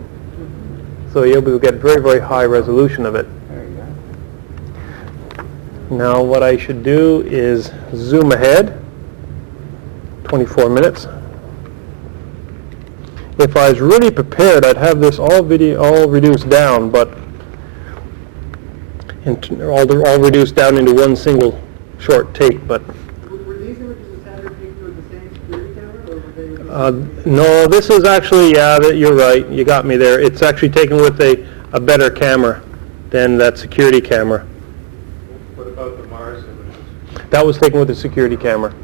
So you're able to get very, very high resolution of it. There you go. Now what I should do is zoom ahead. 24 minutes. If I was really prepared, I'd have this all reduced down, but all reduced down into one single short tape. But Were these images of Saturn taken with the same security camera, or were they? no, this is actually, you're right, you got me there. It's actually taken with a better camera than that security camera. What about the Mars images? That was taken with the security camera.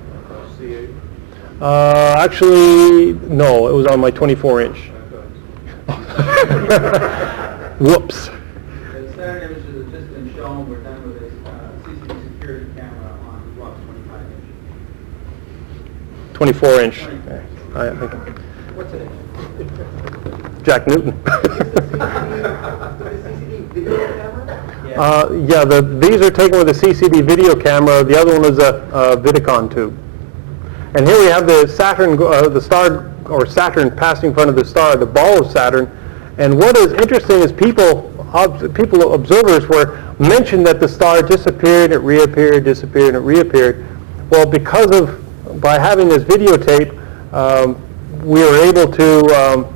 C8? Actually, no, it was on my 24-inch. Whoops. The Saturn images that have just been shown were done with a Ccd security camera on Rolf's 25-inch. 24-inch. I think. What's it? Jack Newton. The Ccd video camera? Yeah, these are taken with a CCD video camera. The other one is a Vidicon tube. And here we have the Saturn, the star, or Saturn passing in front of the star, the ball of Saturn. And what is interesting is observers were mentioned that the star disappeared, it reappeared, disappeared, and it reappeared. Well, by having this videotape, we were able to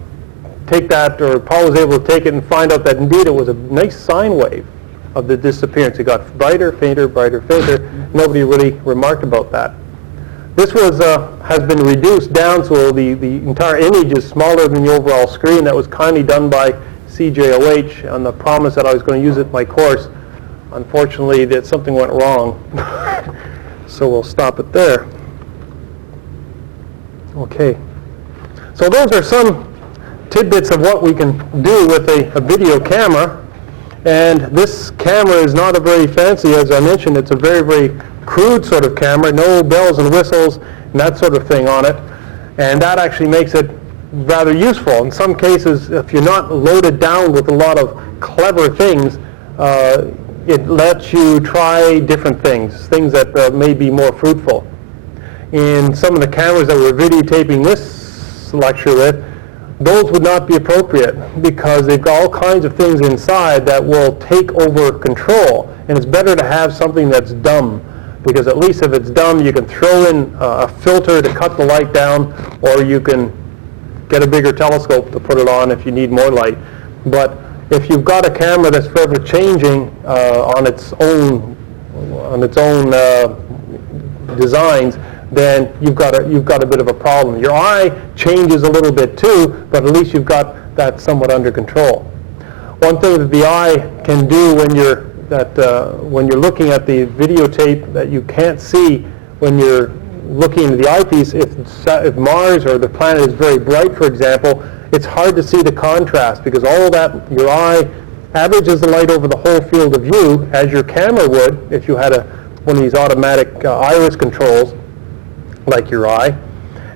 take that, or Paul was able to take it and find out that indeed it was a nice sine wave of the disappearance. It got brighter, fainter, brighter, fainter. Nobody really remarked about that. This has been reduced down so the entire image is smaller than the overall screen. That was kindly done by CJOH on the promise that I was going to use it in my course. Unfortunately, that something went wrong. So we'll stop it there. Okay. So those are some tidbits of what we can do with a video camera. And this camera is not a very fancy, as I mentioned. It's a very, very crude sort of camera, no bells and whistles and that sort of thing on it. And that actually makes it rather useful. In some cases, if you're not loaded down with a lot of clever things, it lets you try different things that may be more fruitful. In some of the cameras that we're videotaping this lecture with, those would not be appropriate because they've got all kinds of things inside that will take over control. And it's better to have something that's dumb, because at least if it's dumb, you can throw in a filter to cut the light down, or you can get a bigger telescope to put it on if you need more light. But if you've got a camera that's forever changing on its own designs, then you've got a bit of a problem. Your eye changes a little bit too, but at least you've got that somewhat under control. One thing that the eye can do when you're looking at the videotape that you can't see when you're looking into the eyepiece, if Mars or the planet is very bright, for example, it's hard to see the contrast because all that, your eye averages the light over the whole field of view, as your camera would if you had one of these automatic iris controls like your eye.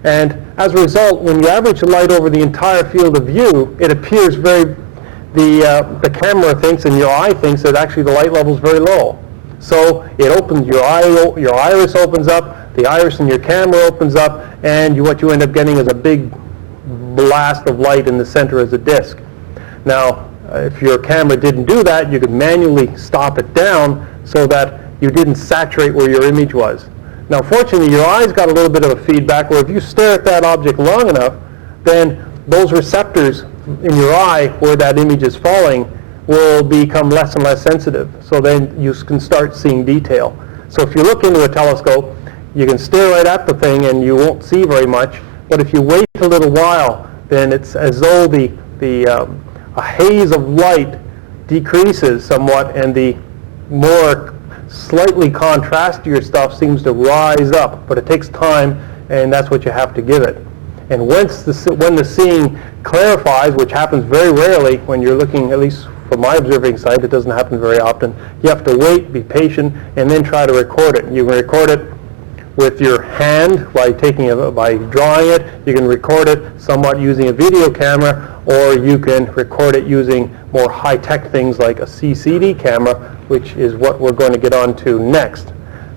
And as a result, when you average the light over the entire field of view, it appears the camera thinks and your eye thinks that actually the light level is very low. So it opens, your iris opens up, the iris in your camera opens up, and what you end up getting is a big blast of light in the center as a disk. Now, if your camera didn't do that, you could manually stop it down so that you didn't saturate where your image was. Now, fortunately, your eye's got a little bit of a feedback where if you stare at that object long enough, then those receptors in your eye where that image is falling will become less and less sensitive. So then you can start seeing detail. So if you look into a telescope, you can stare right at the thing and you won't see very much. But if you wait a little while, then it's as though a haze of light decreases somewhat, and the more slightly contrastier stuff seems to rise up. But it takes time, and that's what you have to give it. And when the seeing clarifies, which happens very rarely when you're looking, at least from my observing side, it doesn't happen very often, you have to wait, be patient, and then try to record it. You can record it with your hand by drawing it. You can record it somewhat using a video camera, or you can record it using more high-tech things like a Ccd camera, which is what we're going to get on to next.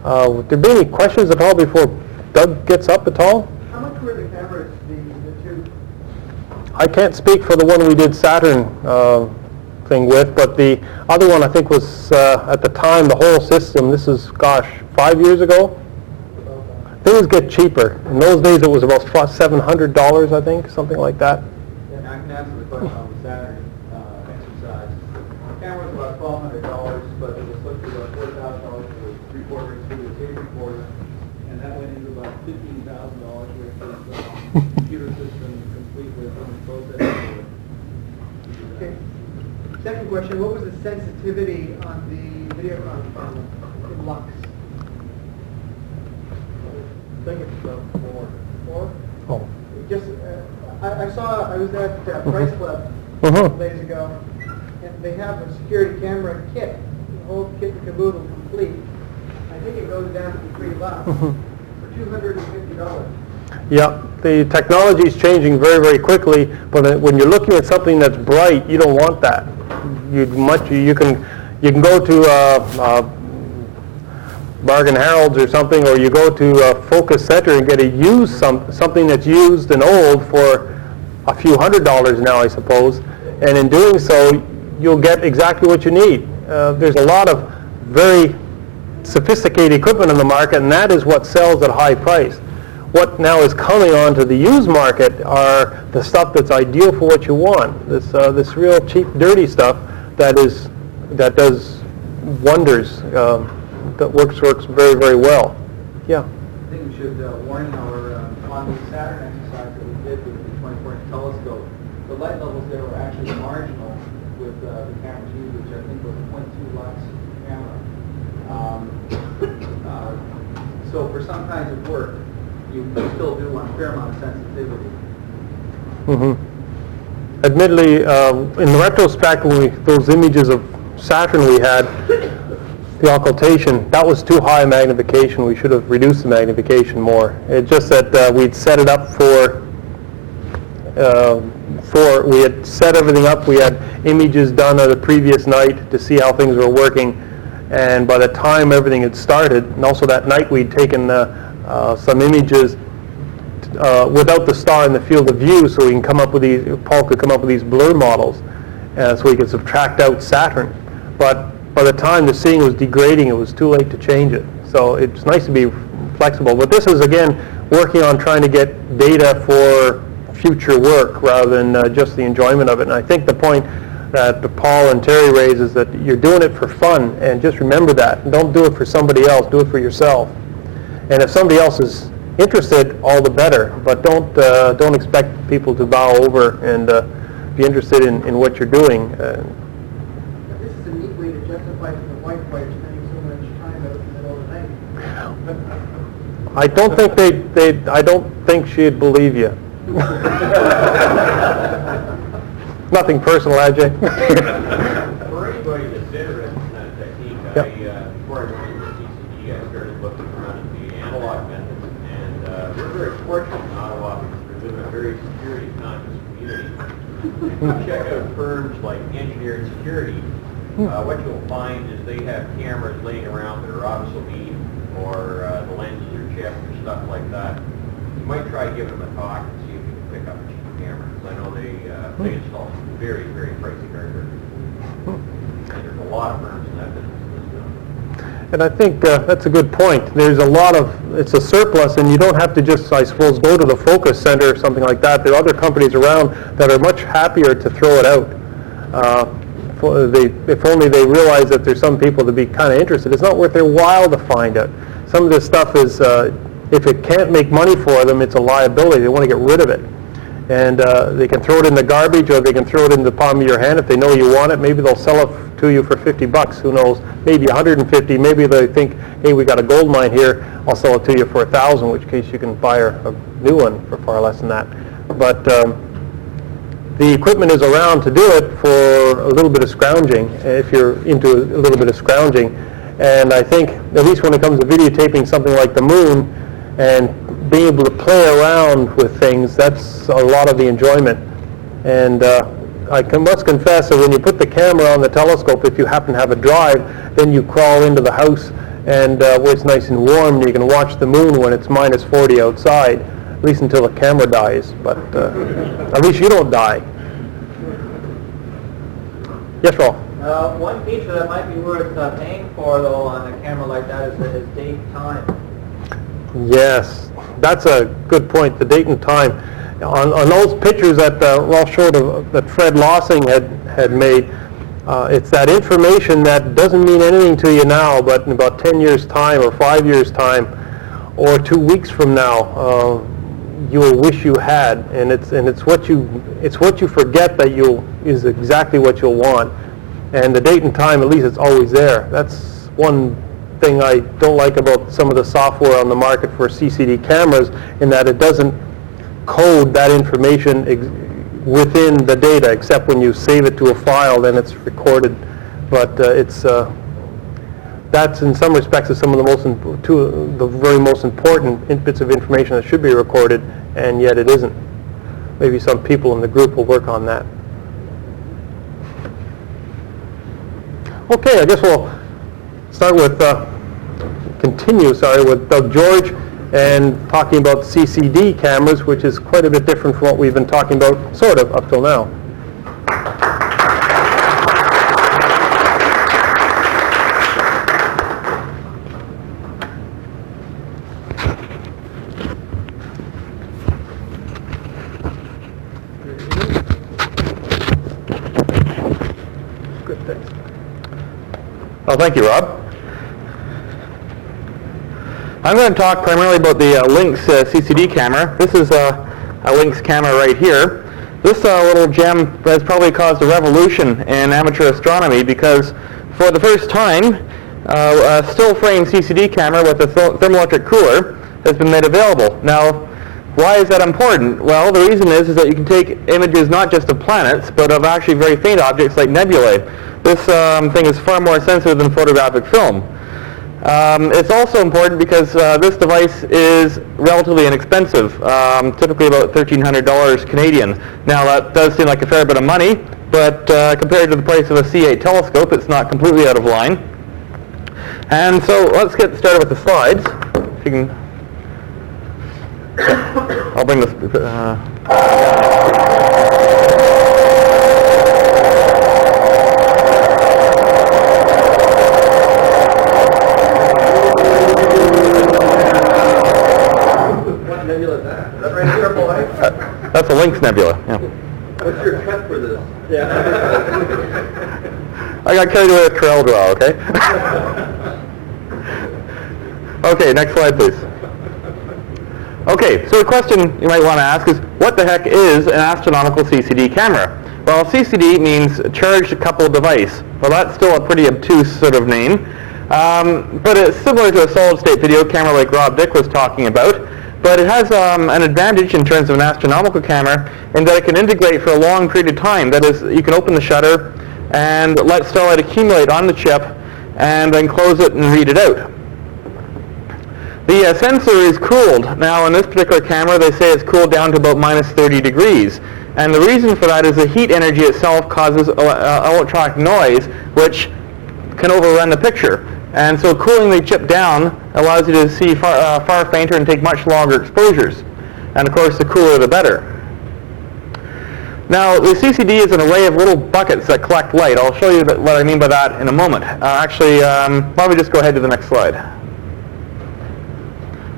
Would there be any questions at all before Doug gets up at all? How much were the cameras, the two? I can't speak for the one we did Saturn thing with, but the other one I think was, at the time, the whole system, this is, 5 years ago? things get cheaper. In those days, it was about $700, I think, something like that. And I can answer the question on the Saturn exercise. The camera was about $1,200, but it was supposed to be about $4,000 for recording through the tape recorder, and that went into about $15,000 worth of computer system, complete with processing. Okay. Second question, what was the sensitivity on the video in lux? I think it's about four. Oh. Just, I was at Price Club a Uh-huh. couple days ago, and they have a security camera kit, the whole kit and caboodle complete. I think it goes down to 3 lux for $250. Yeah, the technology is changing very, very quickly, but when you're looking at something that's bright, you don't want that. You can go to Bargain Harold's or something, or you go to Focus Center and get a used something that's used and old for a few $100s now, I suppose. And in doing so, you'll get exactly what you need. There's a lot of very sophisticated equipment in the market, and that is what sells at a high price. What now is coming onto the used market are the stuff that's ideal for what you want. This real cheap, dirty stuff that does wonders. That works very, very well. Yeah. I think we should warn our on the Saturn exercise that we did with the 24-inch telescope. The light levels there were actually marginal with the cameras used, which I think was a 0.2 lux camera. So for some kinds of work, you still do want a fair amount of sensitivity. Mm-hmm. Admittedly, in the retrospect, those images of Saturn we had, the occultation, that was too high magnification. We should have reduced the magnification more. It's just that we'd set it up we had set everything up. We had images done on the previous night to see how things were working. And by the time everything had started, and also that night we'd taken some images without the star in the field of view, so we can come up with Paul could come up with these blur models, so we could subtract out Saturn. But by the time the seeing was degrading, it was too late to change it. So it's nice to be flexible. But this is, again, working on trying to get data for future work rather than just the enjoyment of it. And I think the point that Paul and Terry raise is that you're doing it for fun, and just remember that. Don't do it for somebody else. Do it for yourself. And if somebody else is interested, all the better. But don't expect people to bow over and be interested in what you're doing. This is a neat way to justify to the white players spending so much time out in the middle of the night. I don't think she'd believe you. Nothing personal, Ajay. For anybody that's interested in that technique, Yep. Before I went into CCD, I started looking around at the analog methods, and we're very fortunate in Ottawa because we live in a very security-conscious community. If you check out firms like Engineered Security, what you'll find is they have cameras laying around that are obsolete, or the lenses are chipped, or stuff like that. You might try giving them a talk and see if you can pick up a cheap camera. Because I know they install some very, very pricey hardware. And there's a lot of firms in that business. And I think that's a good point. There's a lot of, it's a surplus, and you don't have to just, I suppose, go to the Focus Center or something like that. There are other companies around that are much happier to throw it out. If only they realize that there's some people to be kind of interested. It's not worth their while to find it. Some of this stuff is, if it can't make money for them, it's a liability. They want to get rid of it. And they can throw it in the garbage, or they can throw it in the palm of your hand. If they know you want it, maybe they'll sell it to you for $50. Who knows? Maybe 150. Maybe they think, hey, we got a gold mine here. I'll sell it to you for $1,000, in which case you can buy a new one for far less than that. But the equipment is around to do it for a little bit of scrounging, if you're into a little bit of scrounging. And I think, at least when it comes to videotaping something like the moon, and being able to play around with things, that's a lot of the enjoyment. And must confess that when you put the camera on the telescope, if you happen to have a drive, then you crawl into the house, and where it's nice and warm, and you can watch the moon when it's minus 40 outside, at least until the camera dies. But at least you don't die. Yes, Rolf? One feature that might be worth paying for, though, on a camera like that is date time. Yes, that's a good point, the date and time. On those pictures that Rolf showed that Fred Lossing had made, it's that information that doesn't mean anything to you now, but in about 10 years' time or 5 years' time or 2 weeks from now, you will wish you had, and it's what you forget that is exactly what you'll want. And the date and time, at least, it's always there. That's one thing I don't like about some of the software on the market for CCD cameras, in that it doesn't code that information within the data, except when you save it to a file, then it's recorded. But that's in some respects is some of the very most important bits of information that should be recorded, and yet it isn't. Maybe some people in the group will work on that. Okay, I guess we'll start with continue with Doug George and talking about CCD cameras, which is quite a bit different from what we've been talking about, sort of, up till now. Good, thanks. Well, thank you, Rob. I'm going to talk primarily about the Lynx CCD camera. This is a Lynx camera right here. This little gem has probably caused a revolution in amateur astronomy, because for the first time, a still frame CCD camera with a thermoelectric cooler has been made available. Now, why is that important? Well, the reason is that you can take images not just of planets, but of actually very faint objects like nebulae. This thing is far more sensitive than photographic film. It's also important because this device is relatively inexpensive, typically about $1,300 Canadian. Now, that does seem like a fair bit of money, but compared to the price of a C8 telescope, it's not completely out of line. And so let's get started with the slides. If you can, I'll bring this. That's a Lynx Nebula. Yeah. What's your cut for this? I got carried away with Corel Draw, okay? Okay, next slide, please. Okay, so the question you might want to ask is, what the heck is an astronomical CCD camera? Well, CCD means charged coupled device. Well, that's still a pretty obtuse sort of name. But it's similar to a solid-state video camera like Rob Dick was talking about. But it has an advantage in terms of an astronomical camera in that it can integrate for a long period of time. That is, you can open the shutter and let starlight accumulate on the chip and then close it and read it out. The sensor is cooled. Now, in this particular camera, they say it's cooled down to about minus 30 degrees. And the reason for that is the heat energy itself causes electronic noise, which can overrun the picture. And so cooling the chip down allows you to see far fainter and take much longer exposures. And of course, the cooler the better. Now, the CCD is an array of little buckets that collect light. I'll show you what I mean by that in a moment. Actually, why don't we just go ahead to the next slide.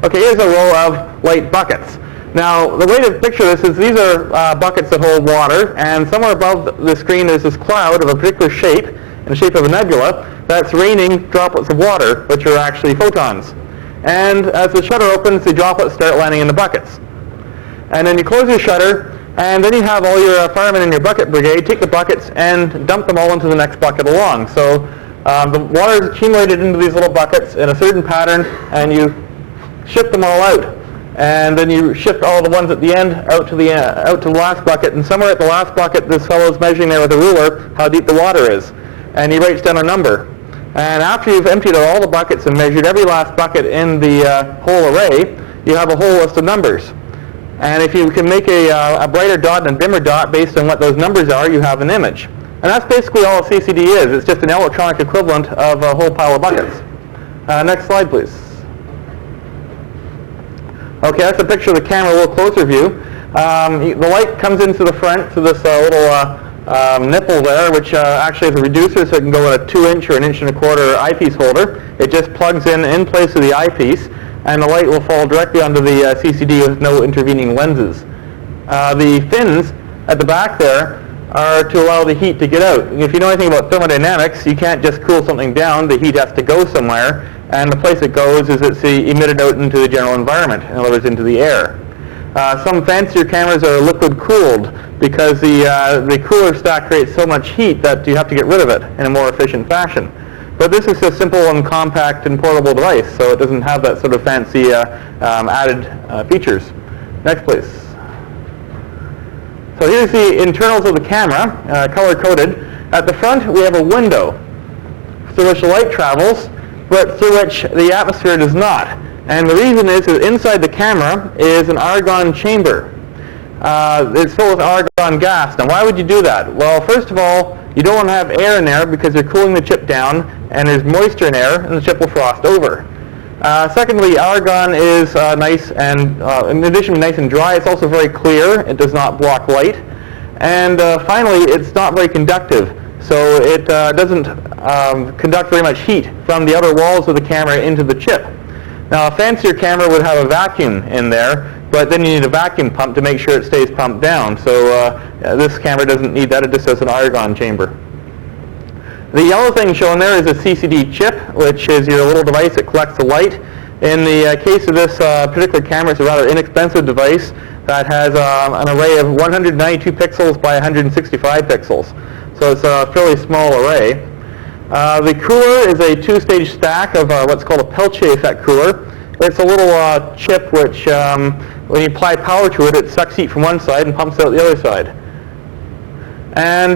Okay, here's a row of light buckets. Now, the way to picture this is these are buckets that hold water, and somewhere above the screen is this cloud of a particular shape, in the shape of a nebula, that's raining droplets of water, which are actually photons. And as the shutter opens, the droplets start landing in the buckets. And then you close your shutter, and then you have all your firemen in your bucket brigade take the buckets and dump them all into the next bucket along. So the water is accumulated into these little buckets in a certain pattern, and you ship them all out. And then you shift all the ones at the end out to the last bucket. And somewhere at the last bucket, this fellow's measuring there with a ruler how deep the water is. And he writes down a number. And after you've emptied out all the buckets and measured every last bucket in the whole array, you have a whole list of numbers. And if you can make a brighter dot and a dimmer dot based on what those numbers are, you have an image. And that's basically all a CCD is. It's just an electronic equivalent of a whole pile of buckets. Next slide, please. Okay, that's a picture of the camera, a little closer view. The light comes into the front to this little nipple there, which actually is a reducer, so it can go in a 2-inch or an 1.25-inch eyepiece holder. It just plugs in place of the eyepiece, and the light will fall directly onto the CCD with no intervening lenses. The fins at the back there are to allow the heat to get out. If you know anything about thermodynamics, you can't just cool something down. The heat has to go somewhere, and the place it goes is it's emitted out into the general environment, in other words, into the air. Some fancier cameras are liquid cooled because the cooler stack creates so much heat that you have to get rid of it in a more efficient fashion. But this is a simple and compact and portable device, so it doesn't have that sort of fancy added features. Next, please. So here's the internals of the camera, color-coded. At the front, we have a window through which the light travels, but through which the atmosphere does not. And the reason is that inside the camera is an argon chamber. It's full of argon gas. Now, why would you do that? Well, first of all, you don't want to have air in there because you're cooling the chip down, and there's moisture in air, and the chip will frost over. Secondly, argon is nice and, in addition to nice and dry, it's also very clear. It does not block light. And finally, it's not very conductive. So it doesn't conduct very much heat from the outer walls of the camera into the chip. Now, a fancier camera would have a vacuum in there, but then you need a vacuum pump to make sure it stays pumped down. So this camera doesn't need that. It just has an argon chamber. The yellow thing shown there is a Ccd Chip, which is your little device that collects the light. In the case of this particular camera, it's a rather inexpensive device that has an array of 192 pixels by 165 pixels. So it's a fairly small array. The cooler is a two-stage stack of what's called a Peltier effect cooler. It's a little chip which, when you apply power to it, it sucks heat from one side and pumps out the other side. And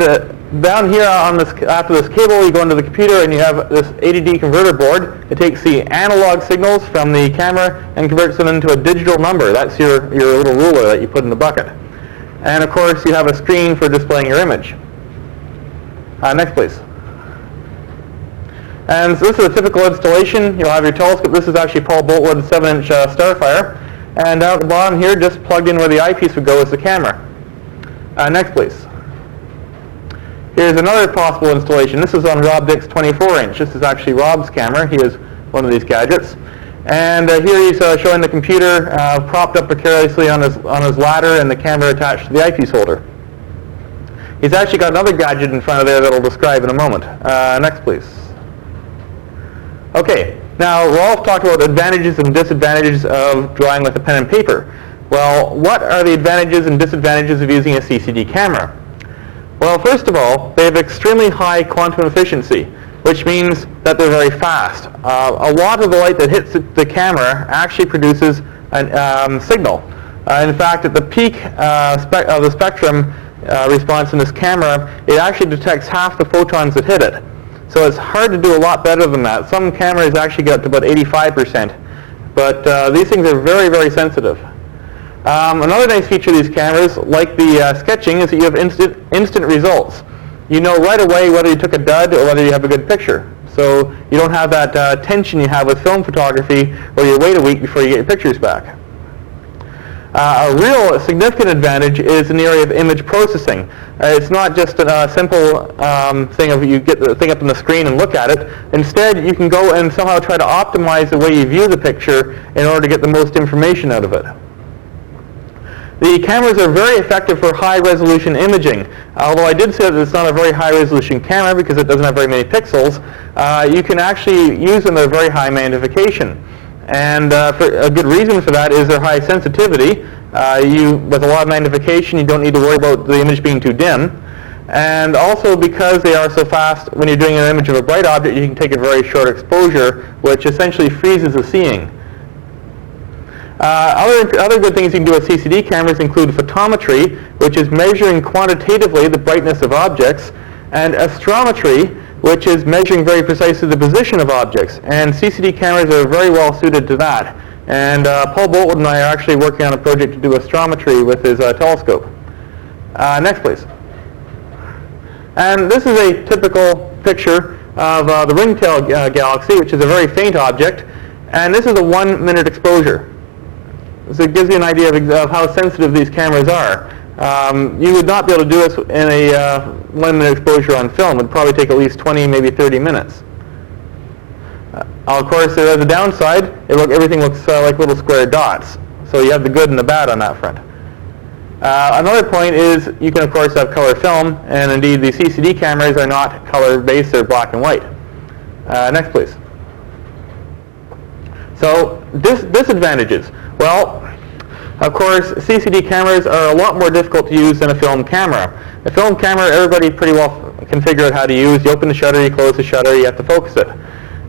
down here on this, after this cable, you go into the computer and you have this ADD converter board. It takes the analog signals from the camera and converts them into a digital number. That's your little ruler that you put in the bucket. And of course, you have a screen for displaying your image. Next, please. And so this is a typical installation. You'll have your telescope. This is actually Paul Boltwood's 7-inch Starfire. And down at the bottom here, just plugged in where the eyepiece would go, is the camera. Next, please. Here's another possible installation. This is on Rob Dick's 24-inch. This is actually Rob's camera. He has one of these gadgets. And here he's showing the computer propped up precariously on his ladder and the camera attached to the eyepiece holder. He's actually got another gadget in front of there that I'll describe in a moment. Next, please. Okay, now Rolf talked about advantages and disadvantages of drawing with a pen and paper. Well, what are the advantages and disadvantages of using a CCD camera? Well, first of all, they have extremely high quantum efficiency, which means that they're very fast. A lot of the light that hits the camera actually produces a signal. In fact, at the peak of the spectrum response in this camera, it actually detects half the photons that hit it. So it's hard to do a lot better than that. Some cameras actually get up to about 85%. But these things are very, very sensitive. Another nice feature of these cameras, like the sketching, is that you have instant results. You know right away whether you took a dud or whether you have a good picture. So you don't have that tension you have with film photography where you wait a week before you get your pictures back. A real significant advantage is in the area of image processing. It's not just a simple thing of you get the thing up on the screen and look at it. Instead, you can go and somehow try to optimize the way you view the picture in order to get the most information out of it. The cameras are very effective for high-resolution imaging. Although I did say that it's not a very high-resolution camera because it doesn't have very many pixels, you can actually use them at a very high magnification. And for a good reason for that is their high sensitivity. With a lot of magnification, you don't need to worry about the image being too dim. And also because they are so fast, when you're doing an image of a bright object, you can take a very short exposure, which essentially freezes the seeing. Other good things you can do with CCD cameras include photometry, which is measuring quantitatively the brightness of objects, and astrometry, which is measuring very precisely the position of objects. And CCD cameras are very well suited to that. And Paul Boltwood and I are actually working on a project to do astrometry with his telescope. Next, please. And this is a typical picture of the ringtail galaxy, which is a very faint object. And this is a 1-minute exposure. So it gives you an idea of how sensitive these cameras are. You would not be able to do this in a 1-minute exposure on film. It would probably take at least 20, maybe 30 minutes. Of course, there is a downside. Everything looks like little square dots. So you have the good and the bad on that front. Another point is you can, of course, have color film, and indeed the CCD cameras are not color-based, they're black and white. Next, please. So, disadvantages. Well, of course, CCD cameras are a lot more difficult to use than a film camera. A film camera, everybody pretty well can figure out how to use. You open the shutter, you close the shutter, you have to focus it.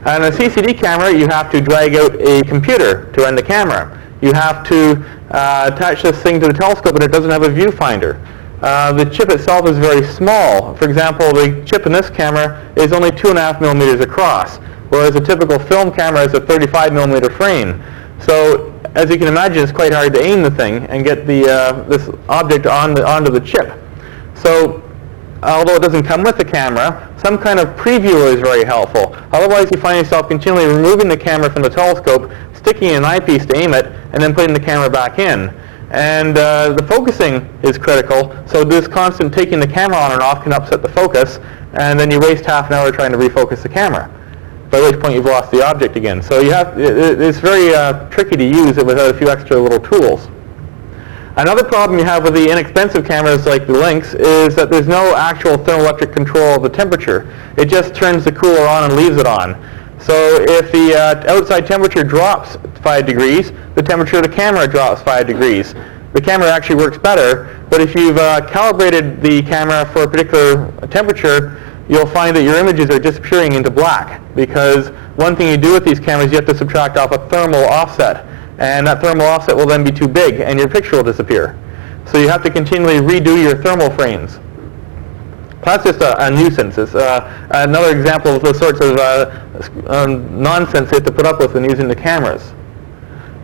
On a CCD camera, you have to drag out a computer to run the camera. You have to attach this thing to the telescope, but it doesn't have a viewfinder. The chip itself is very small. For example, the chip in this camera is only 2.5 millimeters across, whereas a typical film camera is a 35 millimeter frame. So, as you can imagine, it's quite hard to aim the thing and get this object onto the chip. So, although it doesn't come with the camera, some kind of previewer is very helpful. Otherwise, you find yourself continually removing the camera from the telescope, sticking an eyepiece to aim it, and then putting the camera back in. And the focusing is critical, so this constant taking the camera on and off can upset the focus, and then you waste half an hour trying to refocus the camera, by which point you've lost the object again. So it's very tricky to use it without a few extra little tools. Another problem you have with the inexpensive cameras like the Lynx is that there's no actual thermoelectric control of the temperature. It just turns the cooler on and leaves it on. So if the outside temperature drops 5 degrees, the temperature of the camera drops 5 degrees. The camera actually works better, but if you've calibrated the camera for a particular temperature, you'll find that your images are disappearing into black, because one thing you do with these cameras, you have to subtract off a thermal offset, and that thermal offset will then be too big, and your picture will disappear. So you have to continually redo your thermal frames. That's just a nuisance. It's another example of the sorts of nonsense you have to put up with when using the cameras.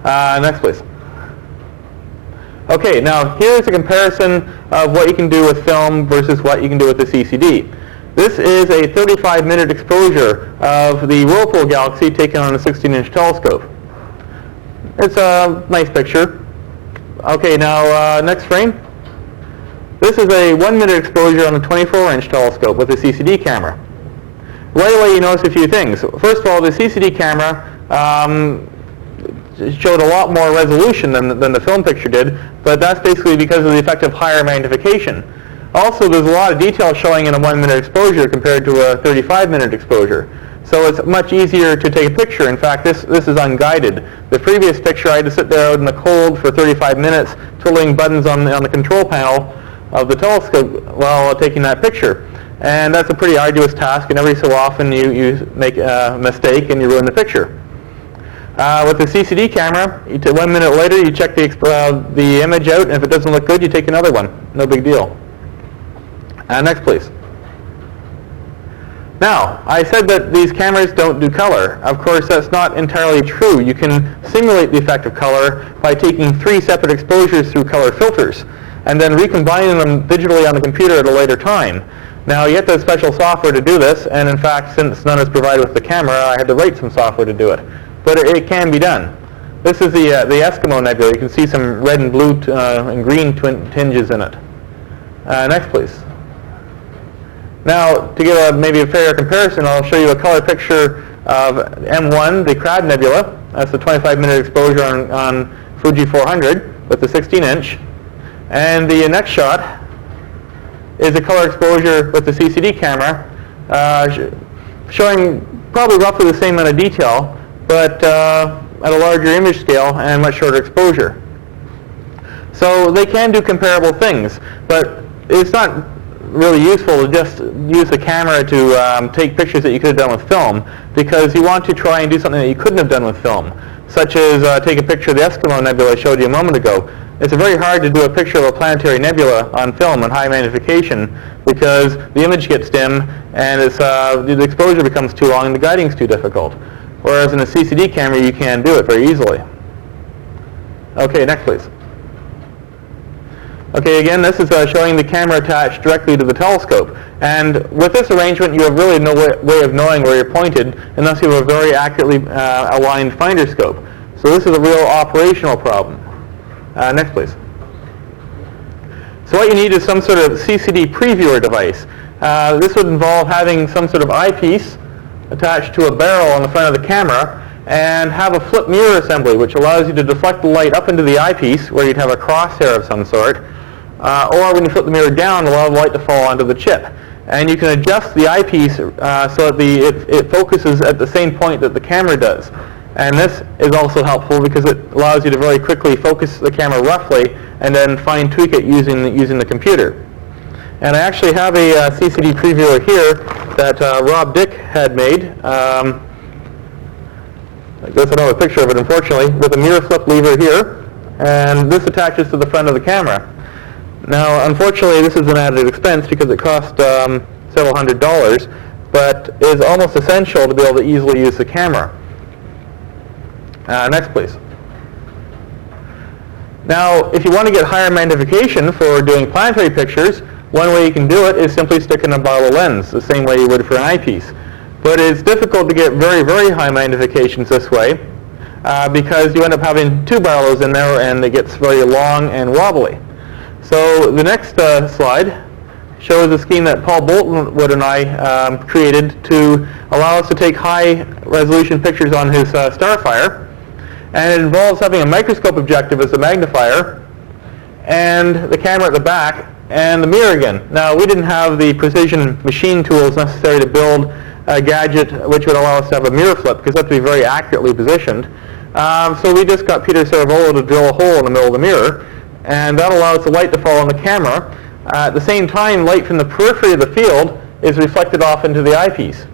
Next, please. Okay, now here's a comparison of what you can do with film versus what you can do with the CCD. This is a 35-minute exposure of the Whirlpool galaxy taken on a 16-inch telescope. It's a nice picture. Okay, now next frame. This is a 1-minute exposure on a 24-inch telescope with a CCD camera. Right away you notice a few things. First of all, the CCD camera showed a lot more resolution than the film picture did, but that's basically because of the effect of higher magnification. Also, there's a lot of detail showing in a 1-minute exposure compared to a 35-minute exposure. So it's much easier to take a picture. In fact, this is unguided. The previous picture, I had to sit there out in the cold for 35 minutes twiddling buttons on the control panel of the telescope while taking that picture. And that's a pretty arduous task, and every so often you make a mistake and you ruin the picture. With the CCD camera, 1 minute later you check the image out, and if it doesn't look good, you take another one. No big deal. Next, please. Now, I said that these cameras don't do color. Of course, that's not entirely true. You can simulate the effect of color by taking 3 separate exposures through color filters, and then recombining them digitally on the computer at a later time. Now, you have to have special software to do this, and in fact, since none is provided with the camera, I had to write some software to do it. But it can be done. This is the Eskimo Nebula. You can see some red and blue and green tinges in it. Next, please. Now, to get maybe a fairer comparison, I'll show you a color picture of M1, the Crab Nebula. That's the 25-minute exposure on Fuji 400 with the 16-inch. And the next shot is a color exposure with the CCD camera, showing probably roughly the same amount of detail, but at a larger image scale and much shorter exposure. So they can do comparable things, but it's not really useful to just use the camera to take pictures that you could have done with film, because you want to try and do something that you couldn't have done with film, such as take a picture of the Eskimo Nebula I showed you a moment ago. It's very hard to do a picture of a planetary nebula on film in high magnification because the image gets dim and the exposure becomes too long and the guiding is too difficult. Whereas in a CCD camera you can do it very easily. Okay, next please. Okay, again, this is showing the camera attached directly to the telescope. And with this arrangement, you have really no way of knowing where you're pointed unless you have a very accurately aligned finder scope. So this is a real operational problem. Next, please. So what you need is some sort of Ccd Previewer Device. This would involve having some sort of eyepiece attached to a barrel on the front of the camera and have a flip mirror assembly, which allows you to deflect the light up into the eyepiece, where you'd have a crosshair of some sort, or when you flip the mirror down, allow the light to fall onto the chip. And you can adjust the eyepiece so that it focuses at the same point that the camera does. And this is also helpful because it allows you to very quickly focus the camera roughly and then fine tweak it using the computer. And I actually have a Ccd Previewer here that Rob Dick had made. That's another picture of it, unfortunately, with a mirror flip lever here, and this attaches to the front of the camera. Now, unfortunately, this is an added expense because it cost several $100s, but is almost essential to be able to easily use the camera. Next, please. Now, if you want to get higher magnification for doing planetary pictures, one way you can do it is simply stick in a bottle lens, the same way you would for an eyepiece. But it's difficult to get very, very high magnifications this way because you end up having two barrels in there and it gets very long and wobbly. So the next slide shows a scheme that Paul Boltwood and I created to allow us to take high resolution pictures on his Starfire. And it involves having a microscope objective as a magnifier and the camera at the back and the mirror again. Now, we didn't have the precision machine tools necessary to build a gadget which would allow us to have a mirror flip because that has to be very accurately positioned. So we just got Peter Saravolo to drill a hole in the middle of the mirror, and that allows the light to fall on the camera. At the same time, light from the periphery of the field is reflected off into the eyepiece.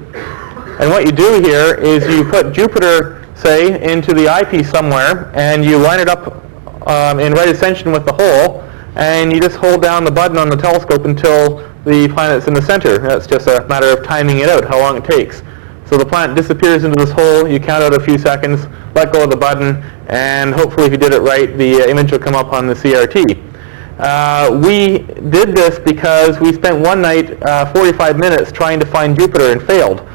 And what you do here is you put Jupiter, say, into the eyepiece somewhere, and you line it up in right ascension with the hole, and you just hold down the button on the telescope until the planet's in the center. That's just a matter of timing it out, how long it takes. So the planet disappears into this hole, you count out a few seconds, let go of the button, and hopefully if you did it right, the image will come up on the CRT. We did this because we spent one night, 45 minutes, trying to find Jupiter and failed.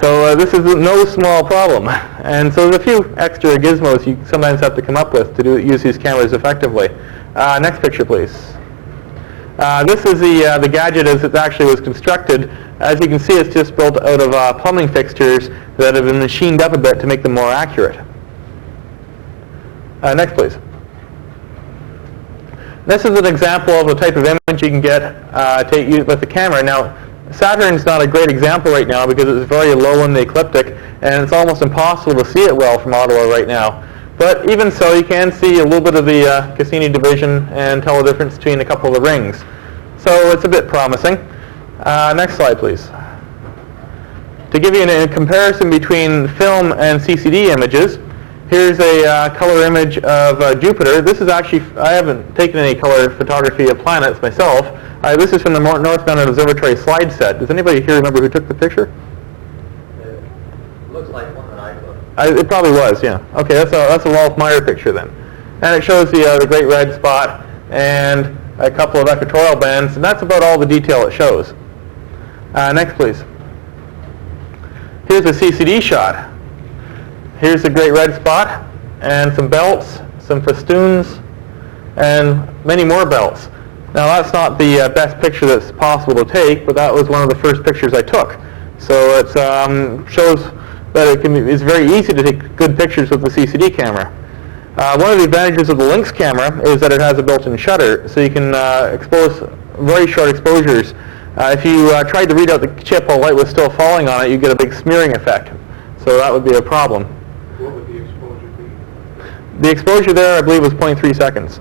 So this is no small problem. And so there's a few extra gizmos you sometimes have to come up with to use these cameras effectively. Next picture, please. This is the gadget as it actually was constructed. As you can see, it's just built out of plumbing fixtures that have been machined up a bit to make them more accurate. Next, please. This is an example of the type of image you can get with the camera. Now, Saturn's not a great example right now because it's very low in the ecliptic, and it's almost impossible to see it well from Ottawa right now. But even so, you can see a little bit of the Cassini division and tell the difference between a couple of the rings. So it's a bit promising. Next slide, please. To give you a comparison between film and Ccd images, here's a color image of Jupiter. This is actually, I haven't taken any color photography of planets myself. This is from the Northbound Observatory slide set. Does anybody here remember who took the picture? It looks like one that I took. It probably was, yeah. Okay, that's a Rolf Meier picture then. And it shows the great red spot and a couple of equatorial bands, and that's about all the detail it shows. Next, please. Here's a Ccd shot. Here's the great red spot, and some belts, some festoons, and many more belts. Now, that's not the best picture that's possible to take, but that was one of the first pictures I took. So it shows that it's very easy to take good pictures with the Ccd camera. One of the advantages of the Lynx camera is that it has a built-in shutter, so you can expose very short exposures. If you tried to read out the chip while light was still falling on it, you get a big smearing effect. So that would be a problem. What would the exposure be? The exposure there, I believe, was 0.3 seconds.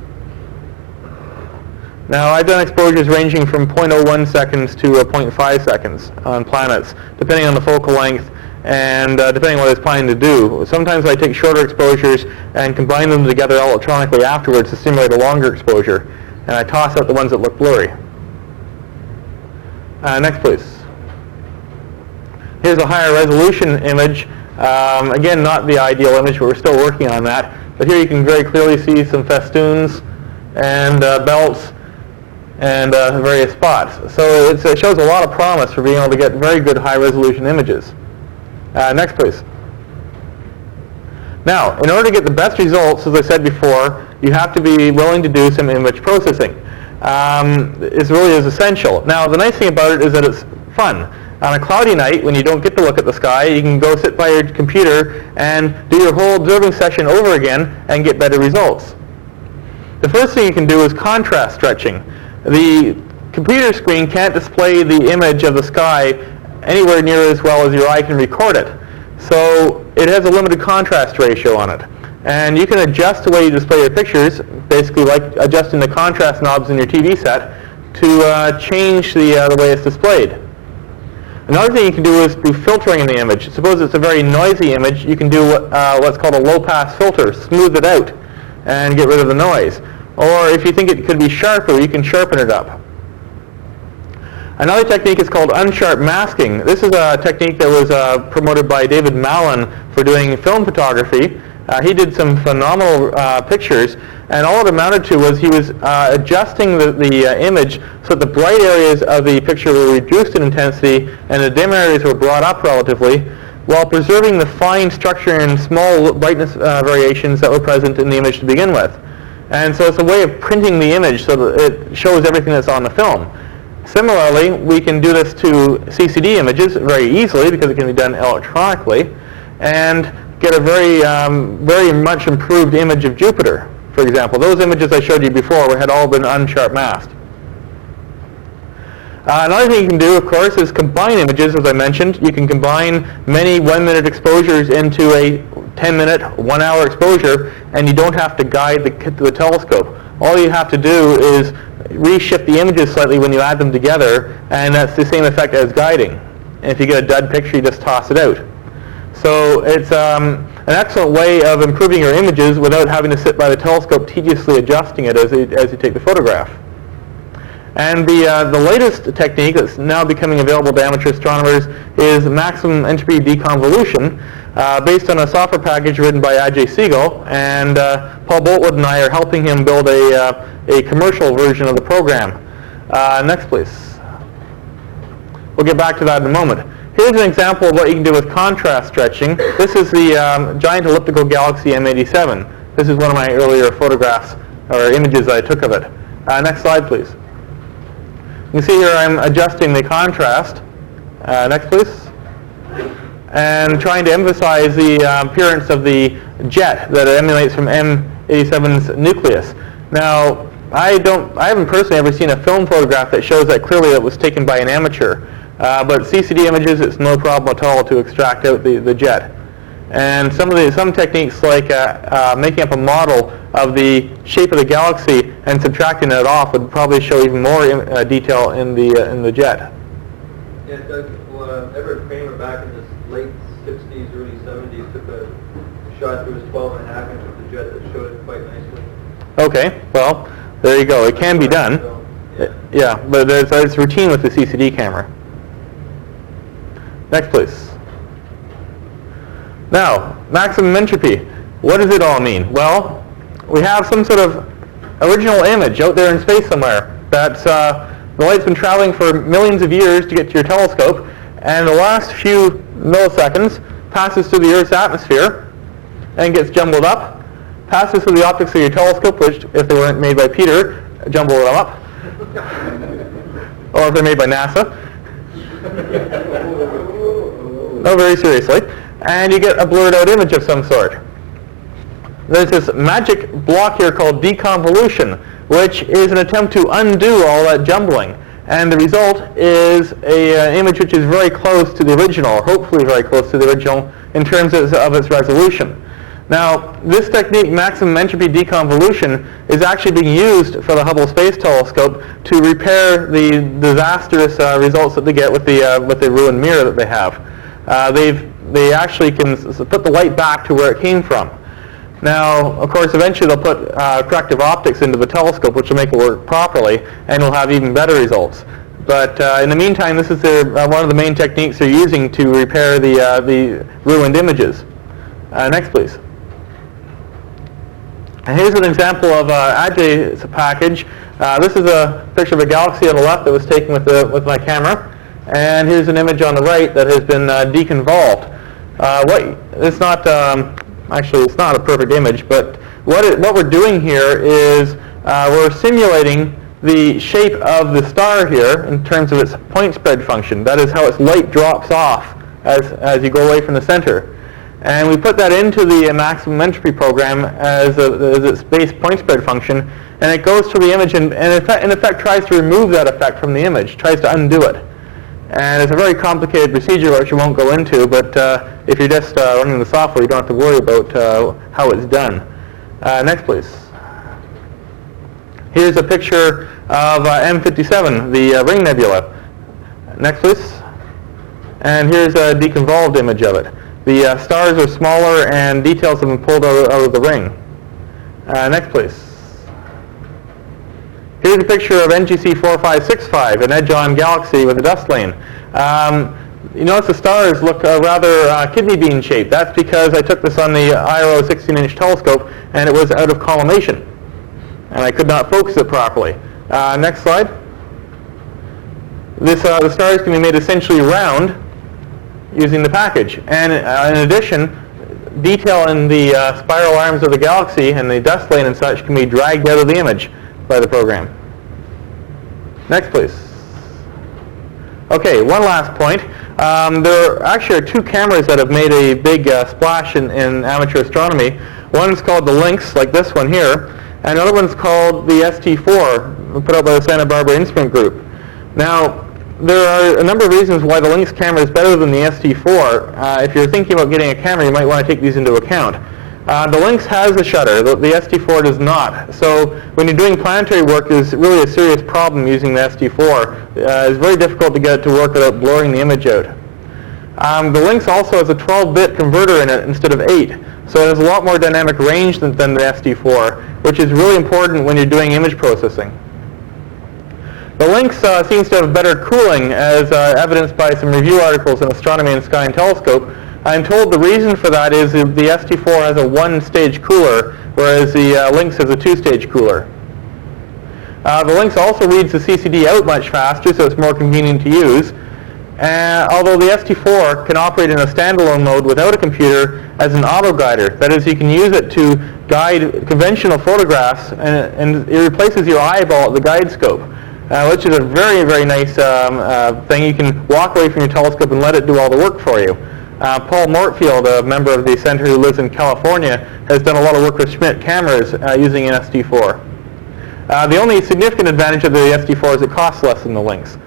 Now, I've done exposures ranging from 0.01 seconds to 0.5 seconds on planets, depending on the focal length and depending on what it's planning to do. Sometimes I take shorter exposures and combine them together electronically afterwards to simulate a longer exposure, and I toss out the ones that look blurry. Next, please. Here's a higher resolution image. Again, not the ideal image, but we're still working on that. But here you can very clearly see some festoons and belts and various spots. So it shows a lot of promise for being able to get very good high-resolution images. Next, please. Now, in order to get the best results, as I said before, you have to be willing to do some image processing. It really is essential. Now, the nice thing about it is that it's fun. on a cloudy night when you don't get to look at the sky, you can go sit by your computer and do your whole observing session over again and get better results. The first thing you can do is contrast stretching. The computer screen can't display the image of the sky anywhere near as well as your eye can record it. So it has a limited contrast ratio on it. And you can adjust the way you display your pictures, basically like adjusting the contrast knobs in your TV set, to change the way it's displayed. Another thing you can do is do filtering in the image. Suppose it's a very noisy image, you can do what's called a low-pass filter, smooth it out and get rid of the noise. Or if you think it could be sharper, you can sharpen it up. Another technique is called Unsharp Masking. This is a technique that was promoted by David Mallon for doing film photography. He did some phenomenal pictures, and all it amounted to was he was adjusting the image so that the bright areas of the picture were reduced in intensity and the dim areas were brought up relatively, while preserving the fine structure and small brightness variations that were present in the image to begin with. And so it's a way of printing the image so that it shows everything that's on the film. Similarly, we can do this to Ccd images very easily because it can be done electronically, and get a very much improved image of Jupiter, for example. Those images I showed you before had all been unsharp masked. Another thing you can do, of course, is combine images, as I mentioned. You can combine many 1-minute exposures into a 10-minute, 1-hour exposure, and you don't have to guide the telescope. All you have to do is reshift the images slightly when you add them together, and that's the same effect as guiding. And if you get a dud picture, you just toss it out. So it's an excellent way of improving your images without having to sit by the telescope tediously adjusting it as you take the photograph. And the latest technique that's now becoming available to amateur astronomers is maximum entropy deconvolution, based on a software package written by Ajay Siegel, and Paul Boltwood and I are helping him build a commercial version of the program. Next, please. We'll get back to that in a moment. Here's an example of what you can do with contrast stretching. This is the giant elliptical galaxy M87. This is one of my earlier photographs or images that I took of it. Next slide, please. You can see here I'm adjusting the contrast. Next, please. And trying to emphasize the appearance of the jet that emanates from M87's nucleus. Now, I haven't personally ever seen a film photograph that shows that clearly it was taken by an amateur. But Ccd Images, it's no problem at all to extract out the jet. And some techniques like making up a model of the shape of the galaxy and subtracting it off would probably show even more detail in the jet. Yeah, Doug, Everett Kramer back in the late 60s, early 70s took a shot through his 12.5 inch with the jet that showed it quite nicely. Okay, well, there you go. It can be done. So, yeah, but it's routine with the Ccd camera. Next, please. Now, maximum entropy. What does it all mean? Well, we have some sort of original image out there in space somewhere that's the light's been traveling for millions of years to get to your telescope, and the last few milliseconds passes through the Earth's atmosphere and gets jumbled up, passes through the optics of your telescope, which, if they weren't made by Peter, jumble them up, or if they're made by NASA. No, very seriously. And you get a blurred out image of some sort. There's this magic block here called deconvolution, which is an attempt to undo all that jumbling. And the result is an image which is very close to the original, or hopefully very close to the original, in terms of its resolution. Now, this technique, maximum entropy deconvolution, is actually being used for the Hubble Space Telescope to repair the disastrous results that they get with the ruined mirror that they have. They actually can put the light back to where it came from. Now, of course, eventually they'll put corrective optics into the telescope, which will make it work properly, and will have even better results. But in the meantime, this is one of the main techniques they're using to repair the ruined images. Next, please. And here's an example of Ajay's package. This is a picture of a galaxy on the left that was taken with my camera. And here's an image on the right that has been deconvolved. It's not actually, it's not a perfect image, but what we're doing here is we're simulating the shape of the star here in terms of its point spread function. That is how its light drops off as you go away from the center. And we put that into the maximum entropy program as its base point spread function, and it goes through the image and in effect tries to remove that effect from the image, tries to undo it. And it's a very complicated procedure which we won't go into, but if you're just running the software, you don't have to worry about how it's done. Next, please. Here's a picture of M57, the ring nebula. Next, please. And here's a deconvolved image of it. The stars are smaller and details have been pulled out of the ring. Next, please. Here's a picture of NGC 4565, an edge-on galaxy with a dust lane. You notice the stars look rather kidney bean shaped. That's because I took this on the IRO 16-inch telescope and it was out of collimation. And I could not focus it properly. Next slide. The stars can be made essentially round using the package. And in addition, detail in the spiral arms of the galaxy and the dust lane and such can be dragged out of the image by the program. Next, please. Okay, one last point. There actually are two cameras that have made a big splash in amateur astronomy. One's called the Lynx, like this one here, and another one's called the ST4, put out by the Santa Barbara Instrument Group. Now, there are a number of reasons why the Lynx camera is better than the ST4. If you're thinking about getting a camera, you might want to take these into account. The Lynx has a shutter, the ST4 does not. So when you're doing planetary work, there's really a serious problem using the ST4. It's very difficult to get it to work without blurring the image out. The Lynx also has a 12-bit converter in it instead of 8. So it has a lot more dynamic range than the ST4, which is really important when you're doing image processing. The Lynx seems to have better cooling, as evidenced by some review articles in Astronomy and Sky and Telescope. I'm told the reason for that is the ST4 has a one-stage cooler, whereas the Lynx has a two-stage cooler. The Lynx also reads the CCD out much faster, so it's more convenient to use. Although the ST4 can operate in a standalone mode without a computer as an auto-guider. That is, you can use it to guide conventional photographs, and it replaces your eyeball at the guide scope, which is a very, very nice thing. You can walk away from your telescope and let it do all the work for you. Paul Mortfield, a member of the center who lives in California, has done a lot of work with Schmidt cameras using an ST4. The only significant advantage of the ST4 is it costs less than the Lynx.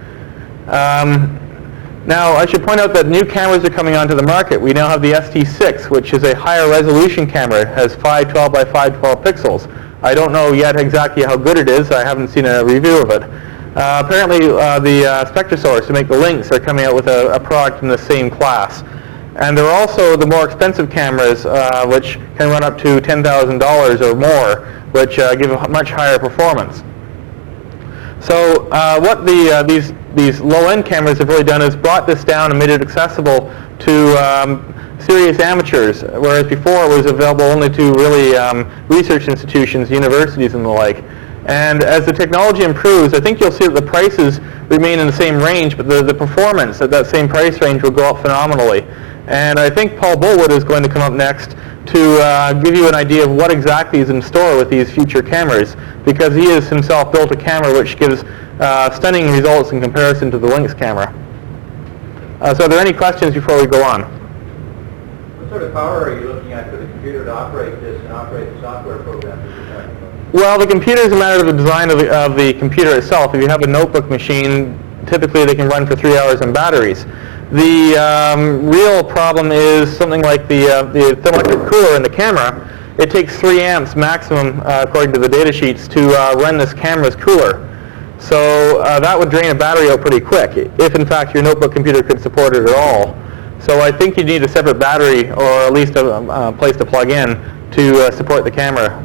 Now, I should point out that new cameras are coming onto the market. We now have the ST6, which is a higher resolution camera. It has 512 by 512 pixels. I don't know yet exactly how good it is. I haven't seen a review of it. Apparently, the Spectrosaurs, who make the Lynx, are coming out with a product in the same class. And there are also the more expensive cameras, which can run up to $10,000 or more, which give a much higher performance. So what these low-end cameras have really done is brought this down and made it accessible to serious amateurs, whereas before it was available only to really research institutions, universities, and the like. And as the technology improves, I think you'll see that the prices remain in the same range, but the performance at that same price range will go up phenomenally. And I think Paul Boltwood is going to come up next to give you an idea of what exactly is in store with these future cameras, because he has himself built a camera which gives stunning results in comparison to the Lynx camera. So are there any questions before we go on? What sort of power are you looking at for the computer to operate this and operate the software program that you're talking about? Well, the computer is a matter of the design of the computer itself. If you have a notebook machine, typically they can run for 3 hours on batteries. The real problem is something like the thermoelectric cooler in the camera. It takes 3 amps maximum, according to the data sheets, to run this camera's cooler. So that would drain a battery out pretty quick, if in fact your notebook computer could support it at all. So I think you need a separate battery, or at least a place to plug in to support the camera.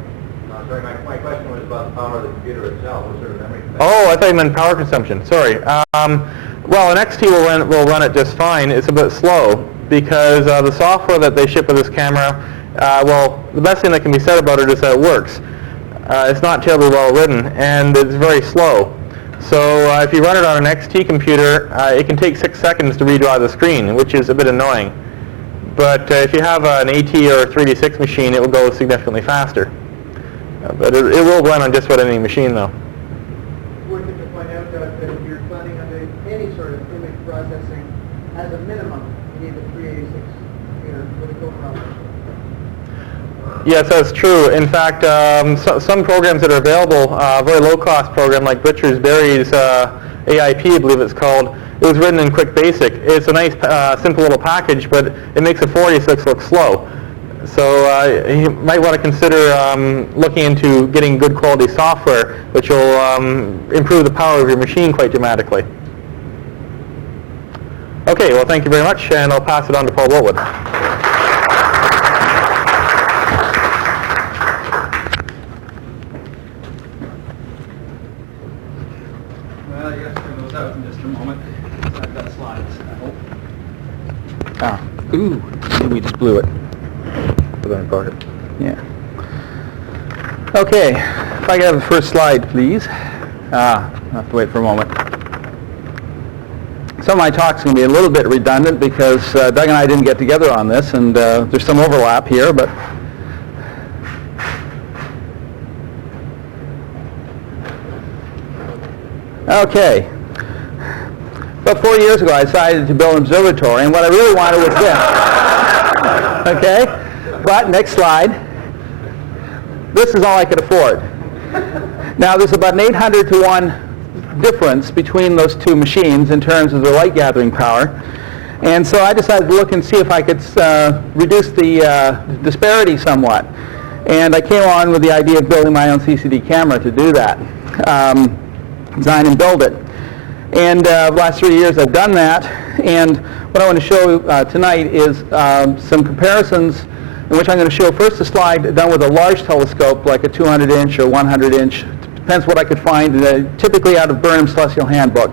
Sorry, my question was about the power of the computer itself. What sort of memory capacity? Oh, I thought you meant power consumption. Sorry. Well, an XT will run it just fine. It's a bit slow because the software that they ship with this camera, well, the best thing that can be said about it is that it works. It's not terribly well written, and it's very slow. So if you run it on an XT computer, it can take 6 seconds to redraw the screen, which is a bit annoying. But if you have an AT or a 3D6 machine, it will go significantly faster. But it will run on just about any machine, though. minimum, you need a 386 meter with a GoPro. Yes, that's true. In fact, some programs that are available, a very low-cost program like Butcher's Berry's AIP, I believe it's called, it was written in Quick Basic. It's a nice, simple little package, but it makes a 486 look slow. So you might want to consider looking into getting good quality software, which will improve the power of your machine quite dramatically. Okay, well, thank you very much, and I'll pass it on to Paul Boltwood. Well, you have to turn those out in just a moment. I've got slides, I hope. Ah, ooh, we just blew it. We're going to go ahead. Yeah. Okay, if I could have the first slide, please. I'll have to wait for a moment. Some of my talk's going to be a little bit redundant because Doug and I didn't get together on this, and there's some overlap here, but okay. About 4 years ago, I decided to build an observatory, and what I really wanted was this. Okay? But, next slide. This is all I could afford. Now, there's about an 800 to 1 difference between those two machines in terms of the light gathering power. And so I decided to look and see if I could reduce the disparity somewhat. And I came on with the idea of building my own Ccd camera to do that. Design and build it. And the last 3 years I've done that. And what I want to show tonight is some comparisons in which I'm going to show first a slide done with a large telescope, like a 200-inch or 100-inch. Depends what I could find, typically out of Burnham's Celestial Handbook.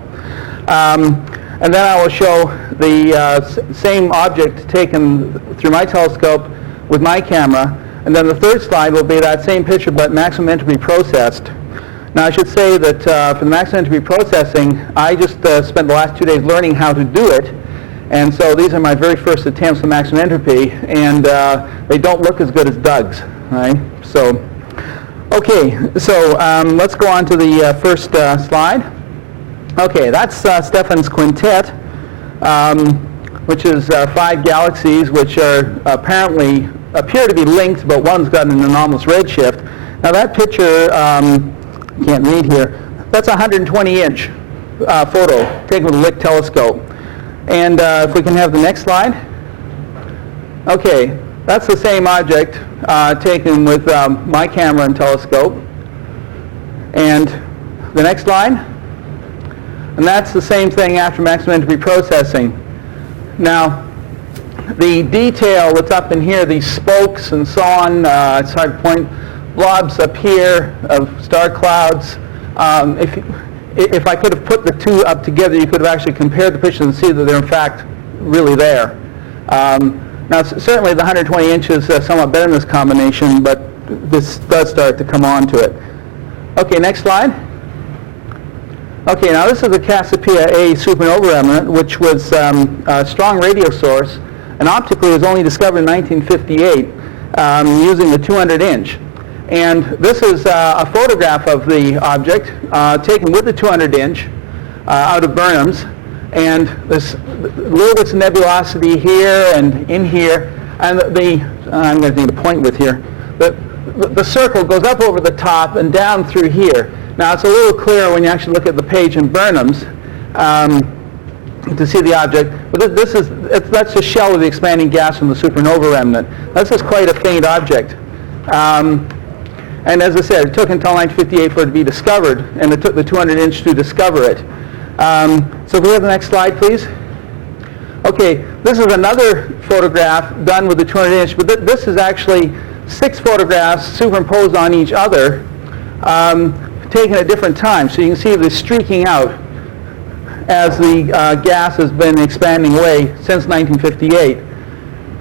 And then I will show the same object taken through my telescope with my camera. And then the third slide will be that same picture, but maximum entropy processed. Now, I should say that for the maximum entropy processing, I just spent the last 2 days learning how to do it. And so these are my very first attempts at maximum entropy, and they don't look as good as Doug's, right? So, okay, so let's go on to the first slide. Okay, that's Stefan's quintet, which is 5 galaxies which are appear to be linked, but one's got an anomalous redshift. Now that picture, can't read here, that's a 120-inch photo taken with a Lick telescope. And if we can have the next slide. Okay, that's the same object taken with my camera and telescope. And the next slide. And that's the same thing after maximum entropy processing. Now, the detail that's up in here, these spokes and so on, it's hard to point, blobs up here of star clouds. If I could have put the two up together, you could have actually compared the pictures and see that they're in fact really there. Now, certainly the 120 inches is somewhat better in this combination, but this does start to come on to it. Okay, next slide. Okay, now this is the Cassiopeia A supernova remnant, which was a strong radio source, and optically was only discovered in 1958 using the 200-inch. And this is a photograph of the object taken with the 200-inch out of Burnham's. And there's little bits of nebulosity here and in here. And I'm going to need to point with here. The circle goes up over the top and down through here. Now, it's a little clearer when you actually look at the page in Burnham's to see the object. But that's the shell of the expanding gas from the supernova remnant. That's just quite a faint object. And as I said, it took until 1958 for it to be discovered, and it took the 200-inch to discover it. So if we have the next slide, please. Okay, this is another photograph done with the 200-inch, but this is actually 6 photographs superimposed on each other, taken at different times. So you can see the streaking out as the gas has been expanding away since 1958.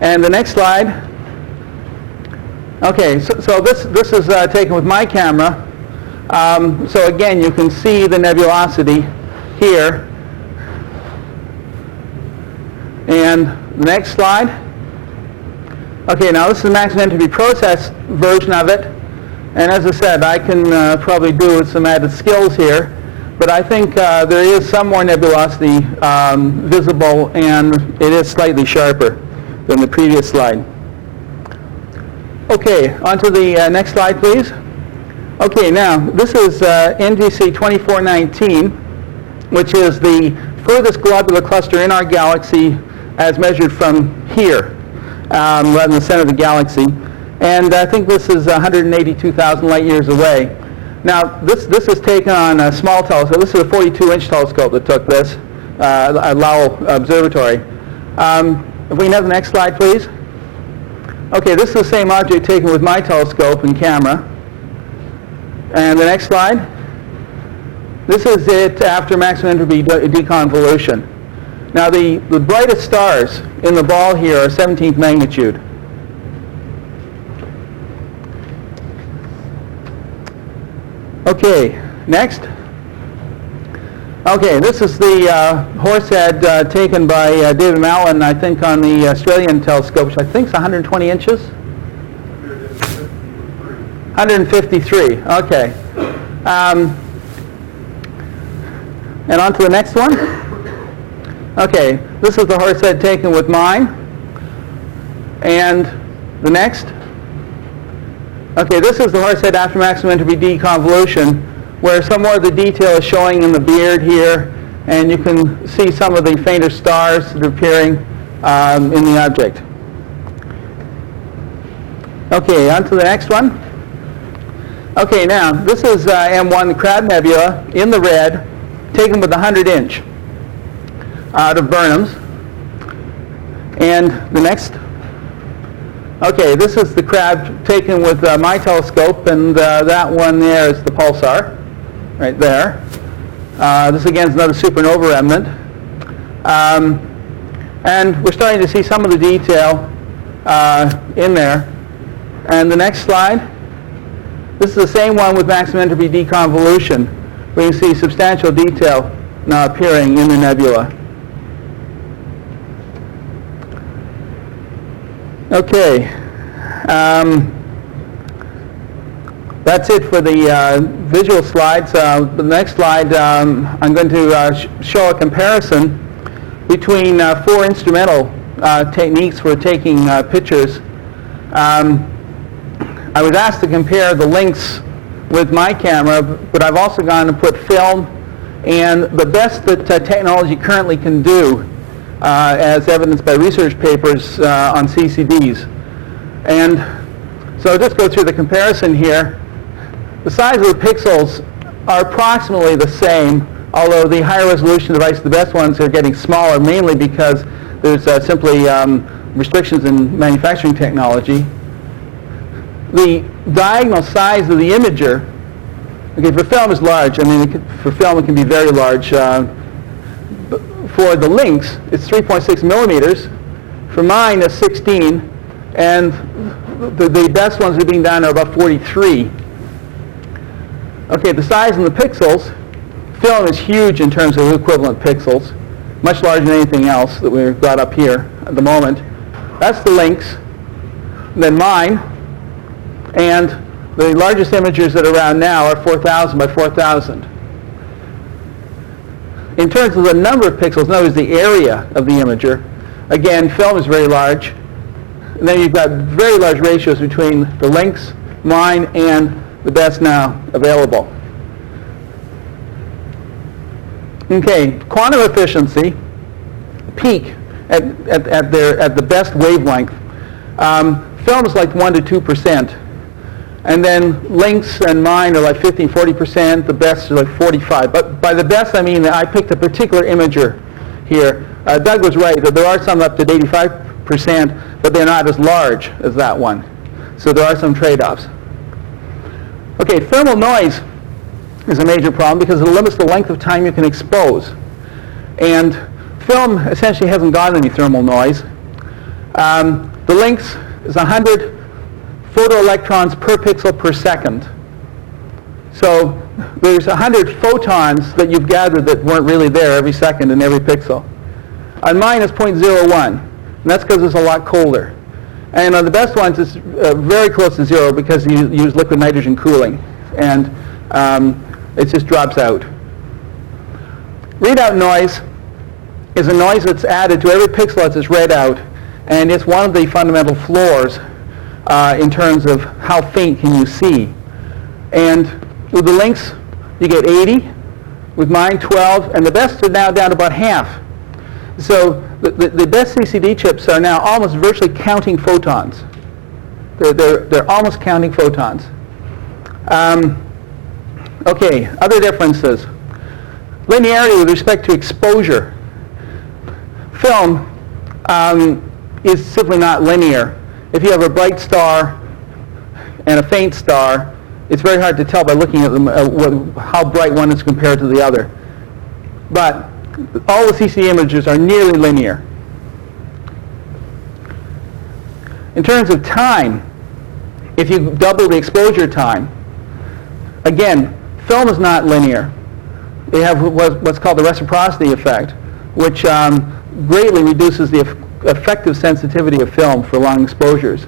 And the next slide. Okay, so this is taken with my camera. So again, you can see the nebulosity here. And the next slide. Okay, now this is the maximum entropy process version of it. And as I said, I can probably do with some added skills here. but I think there is some more nebulosity visible, and it is slightly sharper than the previous slide. Okay, on to the next slide, please. Okay, now, this is NGC 2419, which is the furthest globular cluster in our galaxy as measured from here, rather than the center of the galaxy. And I think this is 182,000 light years away. Now, this is taken on a small telescope. This is a 42-inch telescope that took this, at Lowell Observatory. If we can have the next slide, please. Okay, this is the same object taken with my telescope and camera. And the next slide. This is it after maximum entropy deconvolution. Now, the brightest stars in the ball here are 17th magnitude. Okay, next. Okay, this is the horsehead taken by David Mallon, I think, on the Australian telescope, which I think is 120 inches. 153, okay. And on to the next one. Okay, this is the horsehead taken with mine. And the next. Okay, this is the horsehead after maximum entropy deconvolution, where some more of the detail is showing in the beard here, and you can see some of the fainter stars that are appearing in the object. Okay, on to the next one. Okay, now, this is M1, the Crab Nebula, in the red, taken with 100-inch out of Burnham's. And the next. Okay, this is the crab taken with my telescope, and that one there is the pulsar, right there. This again is another supernova remnant. And we're starting to see some of the detail in there. And the next slide. This is the same one with maximum entropy deconvolution. We can see substantial detail now appearing in the nebula. Okay. That's it for the visual slides. The next slide, I'm going to show a comparison between 4 instrumental techniques for taking pictures. I was asked to compare the Lynx with my camera, but I've also gone and put film, and the best that technology currently can do, as evidenced by research papers on CCDs. And so I'll just go through the comparison here. The size of the pixels are approximately the same, although the higher resolution devices, the best ones, are getting smaller, mainly because there's simply restrictions in manufacturing technology. The diagonal size of the imager, okay, for film is large. I mean, for film it can be very large. For the Lynx, it's 3.6 millimeters. For mine, it's 16, and the best ones are being done are about 43. Okay, the size in the pixels, film is huge in terms of equivalent pixels, much larger than anything else that we've got up here at the moment. That's the Lynx. Then mine. And the largest imagers that are around now are 4,000 by 4,000. In terms of the number of pixels, in other words, the area of the imager, again, film is very large. And then you've got very large ratios between the Lynx, mine, and the best now available. Okay, quantum efficiency, peak at the best wavelength. Film is like 1 to 2%. And then Lynx and mine are like 15, 40%. The best are like 45. But by the best, I mean that I picked a particular imager here. Doug was right that there are some up to 85%, but they're not as large as that one. So there are some trade-offs. Okay, thermal noise is a major problem because it limits the length of time you can expose. And film essentially hasn't got any thermal noise. The Lynx is 100 photoelectrons per pixel per second. So there's 100 photons that you've gathered that weren't really there every second in every pixel. On mine, it's 0.01, and that's because it's a lot colder. And on the best ones, it's very close to 0 because you use liquid nitrogen cooling, and it just drops out. readout noise is a noise that's added to every pixel as it's read out, and it's one of the fundamental flaws in terms of how faint can you see. And with the Lynx, you get 80, with mine 12, and the best are now down to about half. So the best CCD chips are now almost virtually counting photons. They're almost counting photons. Okay, other differences. Linearity with respect to exposure. Film is simply not linear. If you have a bright star and a faint star, it's very hard to tell by looking at them how bright one is compared to the other. But all the Ccd images are nearly linear. In terms of time, if you double the exposure time, again, film is not linear. They have what's called the reciprocity effect, which greatly reduces the effective sensitivity of film for long exposures.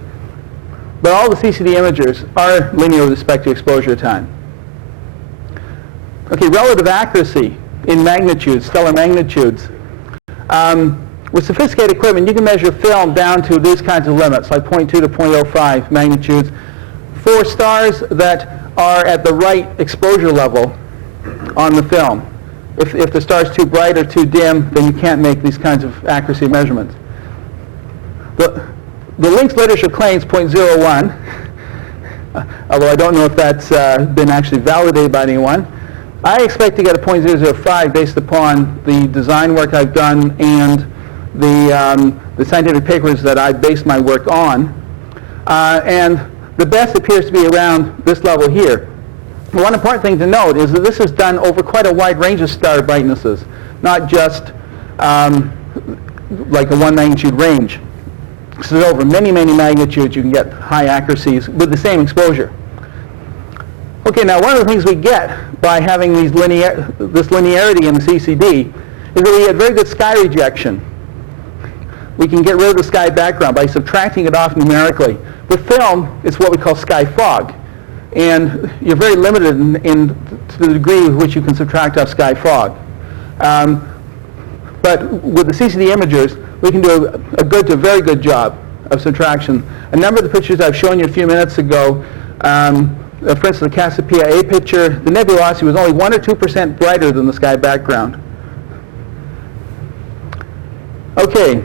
But all the Ccd imagers are linear with respect to exposure time. Okay, relative accuracy in magnitudes, stellar magnitudes. With sophisticated equipment, you can measure film down to these kinds of limits, like 0.2 to 0.05 magnitudes, for stars that are at the right exposure level on the film. If the star's too bright or too dim, then you can't make these kinds of accuracy measurements. The Lynx literature claims 0.01, although I don't know if that's been actually validated by anyone. I expect to get a 0.005 based upon the design work I've done and the scientific papers that I based my work on. And the best appears to be around this level here. One important thing to note is that this is done over quite a wide range of star brightnesses, not just like a 1 magnitude range. So over many, many magnitudes you can get high accuracies with the same exposure. Okay, now one of the things we get by having this linearity in the CCD is that we get very good sky rejection. We can get rid of the sky background by subtracting it off numerically. With film, it's what we call sky fog. And you're very limited to the degree with which you can subtract off sky fog. But with the Ccd imagers, we can do a good to very good job of subtraction. A number of the pictures I've shown you a few minutes ago, for instance, the Cassiopeia A picture, the nebulosity was only 1 or 2% brighter than the sky background. Okay,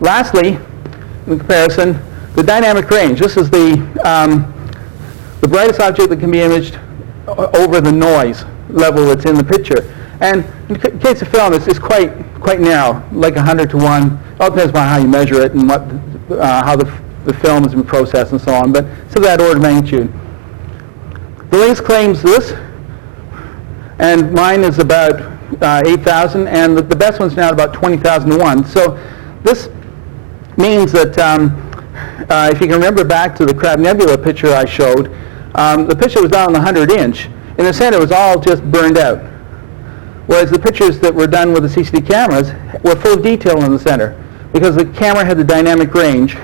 lastly, in comparison, the dynamic range. This is the brightest object that can be imaged over the noise level that's in the picture. And in the case of film, it's quite narrow, like 100 to 1. It all depends on how you measure it and how the film has been processed and so on, but it's of that order of magnitude. The Lynx claims this, and mine is about 8,000, and the best one's now about 20,000 to 1. So this means that if you can remember back to the Crab Nebula picture I showed, the picture was down on the 100-inch. In the center, it was all just burned out. Whereas the pictures that were done with the Ccd cameras were full of detail in the center, because the camera had the dynamic range.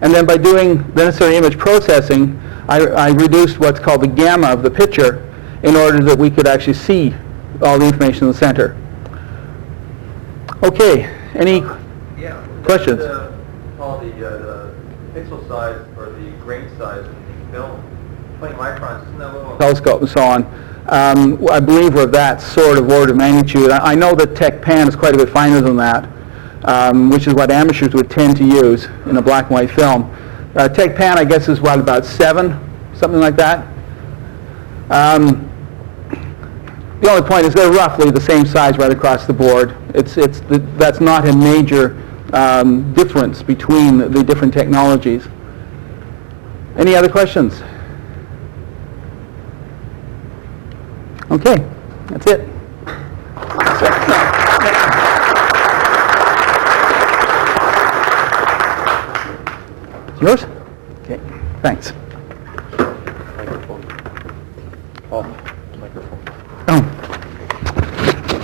And then by doing the necessary image processing, I reduced what's called the gamma of the picture in order that we could actually see all the information in the center. Okay, any questions? Paul, the pixel size or the grain size of the film, 20 microns, isn't that a little? Telescope and so on. I believe we're that sort of order of magnitude. I know that TechPan is quite a bit finer than that, which is what amateurs would tend to use in a black and white film. TechPan, I guess, is what, about 7, something like that. The only point is they're roughly the same size right across the board. That's not a major difference between the different technologies. Any other questions? Okay, that's it. It's yours? Okay, thanks. Microphone. Paul, microphone. Oh,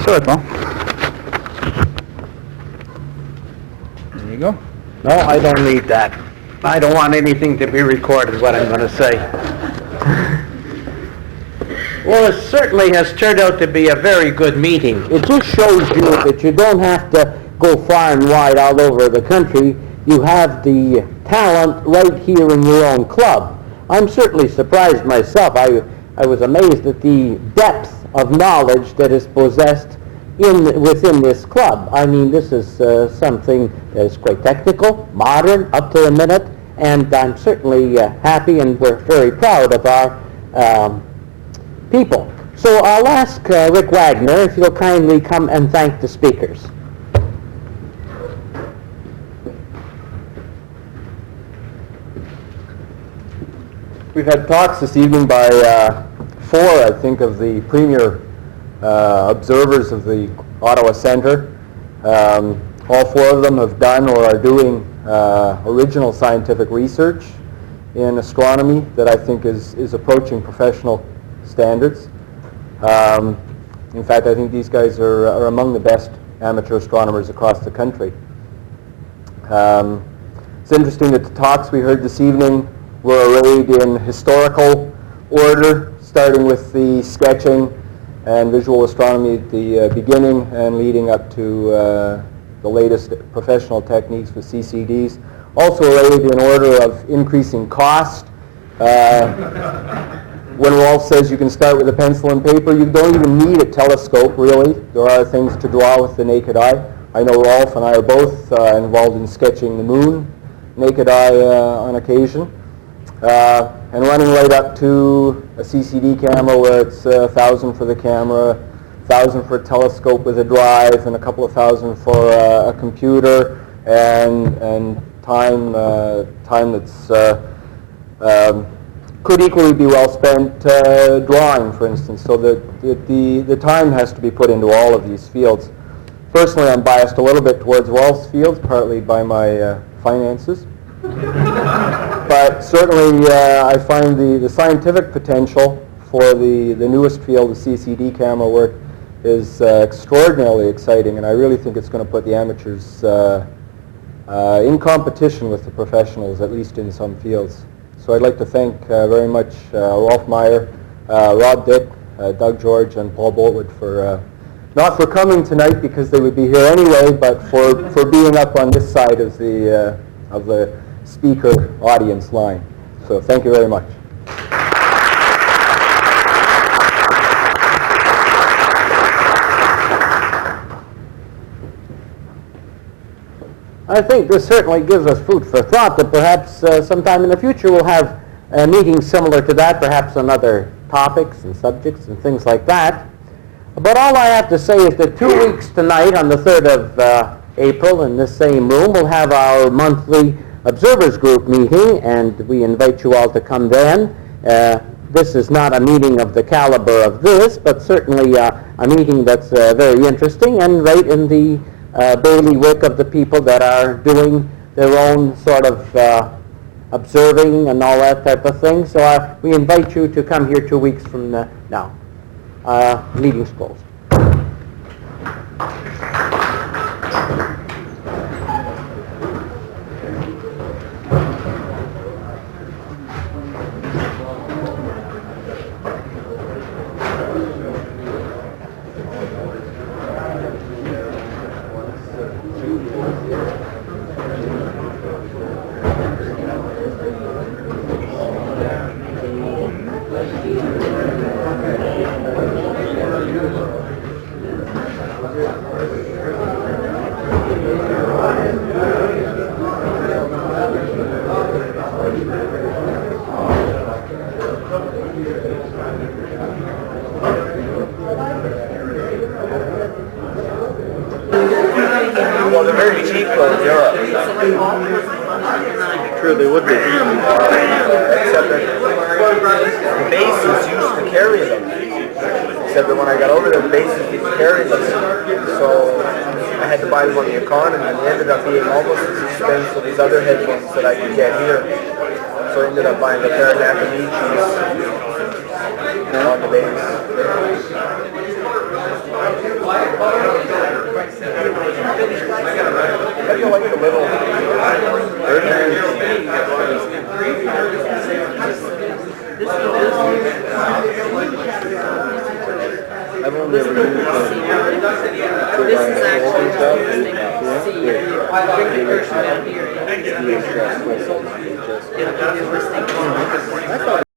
sorry, Paul. There you go. No, I don't need that. I don't want anything to be recorded, what I'm going to say. Well, it certainly has turned out to be a very good meeting. It just shows you that you don't have to go far and wide all over the country. You have the talent right here in your own club. I'm certainly surprised myself. I was amazed at the depth of knowledge that is possessed within this club. I mean, this is something that is quite technical, modern, up to the minute, and I'm certainly happy, and we're very proud of our people. So I'll ask Rick Wagner if he'll kindly come and thank the speakers. We've had talks this evening by four, I think, of the premier observers of the Ottawa Centre. All four of them have done or are doing original scientific research in astronomy that I think is approaching professional standards. In fact, I think these guys are among the best amateur astronomers across the country. It's interesting that the talks we heard this evening were arrayed in historical order, starting with the sketching and visual astronomy at the beginning and leading up to the latest professional techniques with CCDs. Also arrayed in order of increasing cost. When Rolf says you can start with a pencil and paper, you don't even need a telescope, really. There are things to draw with the naked eye. I know Rolf and I are both involved in sketching the moon, naked eye on occasion. And running right up to a Ccd camera where it's $1,000 for the camera, $1,000 for a telescope with a drive, and a couple of thousand for a computer, and time that's could equally be well spent drawing, for instance. So the time has to be put into all of these fields. Personally, I'm biased a little bit towards Rolf's fields, partly by my finances. But certainly I find the scientific potential for the newest field, the CCD camera work, is extraordinarily exciting, and I really think it's going to put the amateurs in competition with the professionals, at least in some fields. So I'd like to thank very much Rolf Meier, Rob Dick, Doug George, and Paul Boltwood for not for coming tonight because they would be here anyway, but for being up on this side of the speaker audience line. So thank you very much. I think this certainly gives us food for thought that perhaps sometime in the future we'll have meetings similar to that, perhaps on other topics and subjects and things like that. But all I have to say is that 2 weeks tonight, on the 3rd of April, in this same room, we'll have our monthly Observers Group meeting, and we invite you all to come then. This is not a meeting of the caliber of this, but certainly a meeting that's very interesting and right in the bailiwick of the people that are doing their own sort of observing and all that type of thing. So we invite you to come here 2 weeks from now. Meeting's closed. Well, they're very cheap though in Europe. True, they would be. Except that the bases used to carry them. Except that when I got over there, the bases didn't carry them. So I had to buy them on the economy, and they ended up being almost as expensive as other headphones that I could get here. So I ended up buying a pair of Nakamichis on the base. How do you like the little version? I've only ever used This is actually just interesting to see. If you bring the cursor down here, it'll give you this thing called.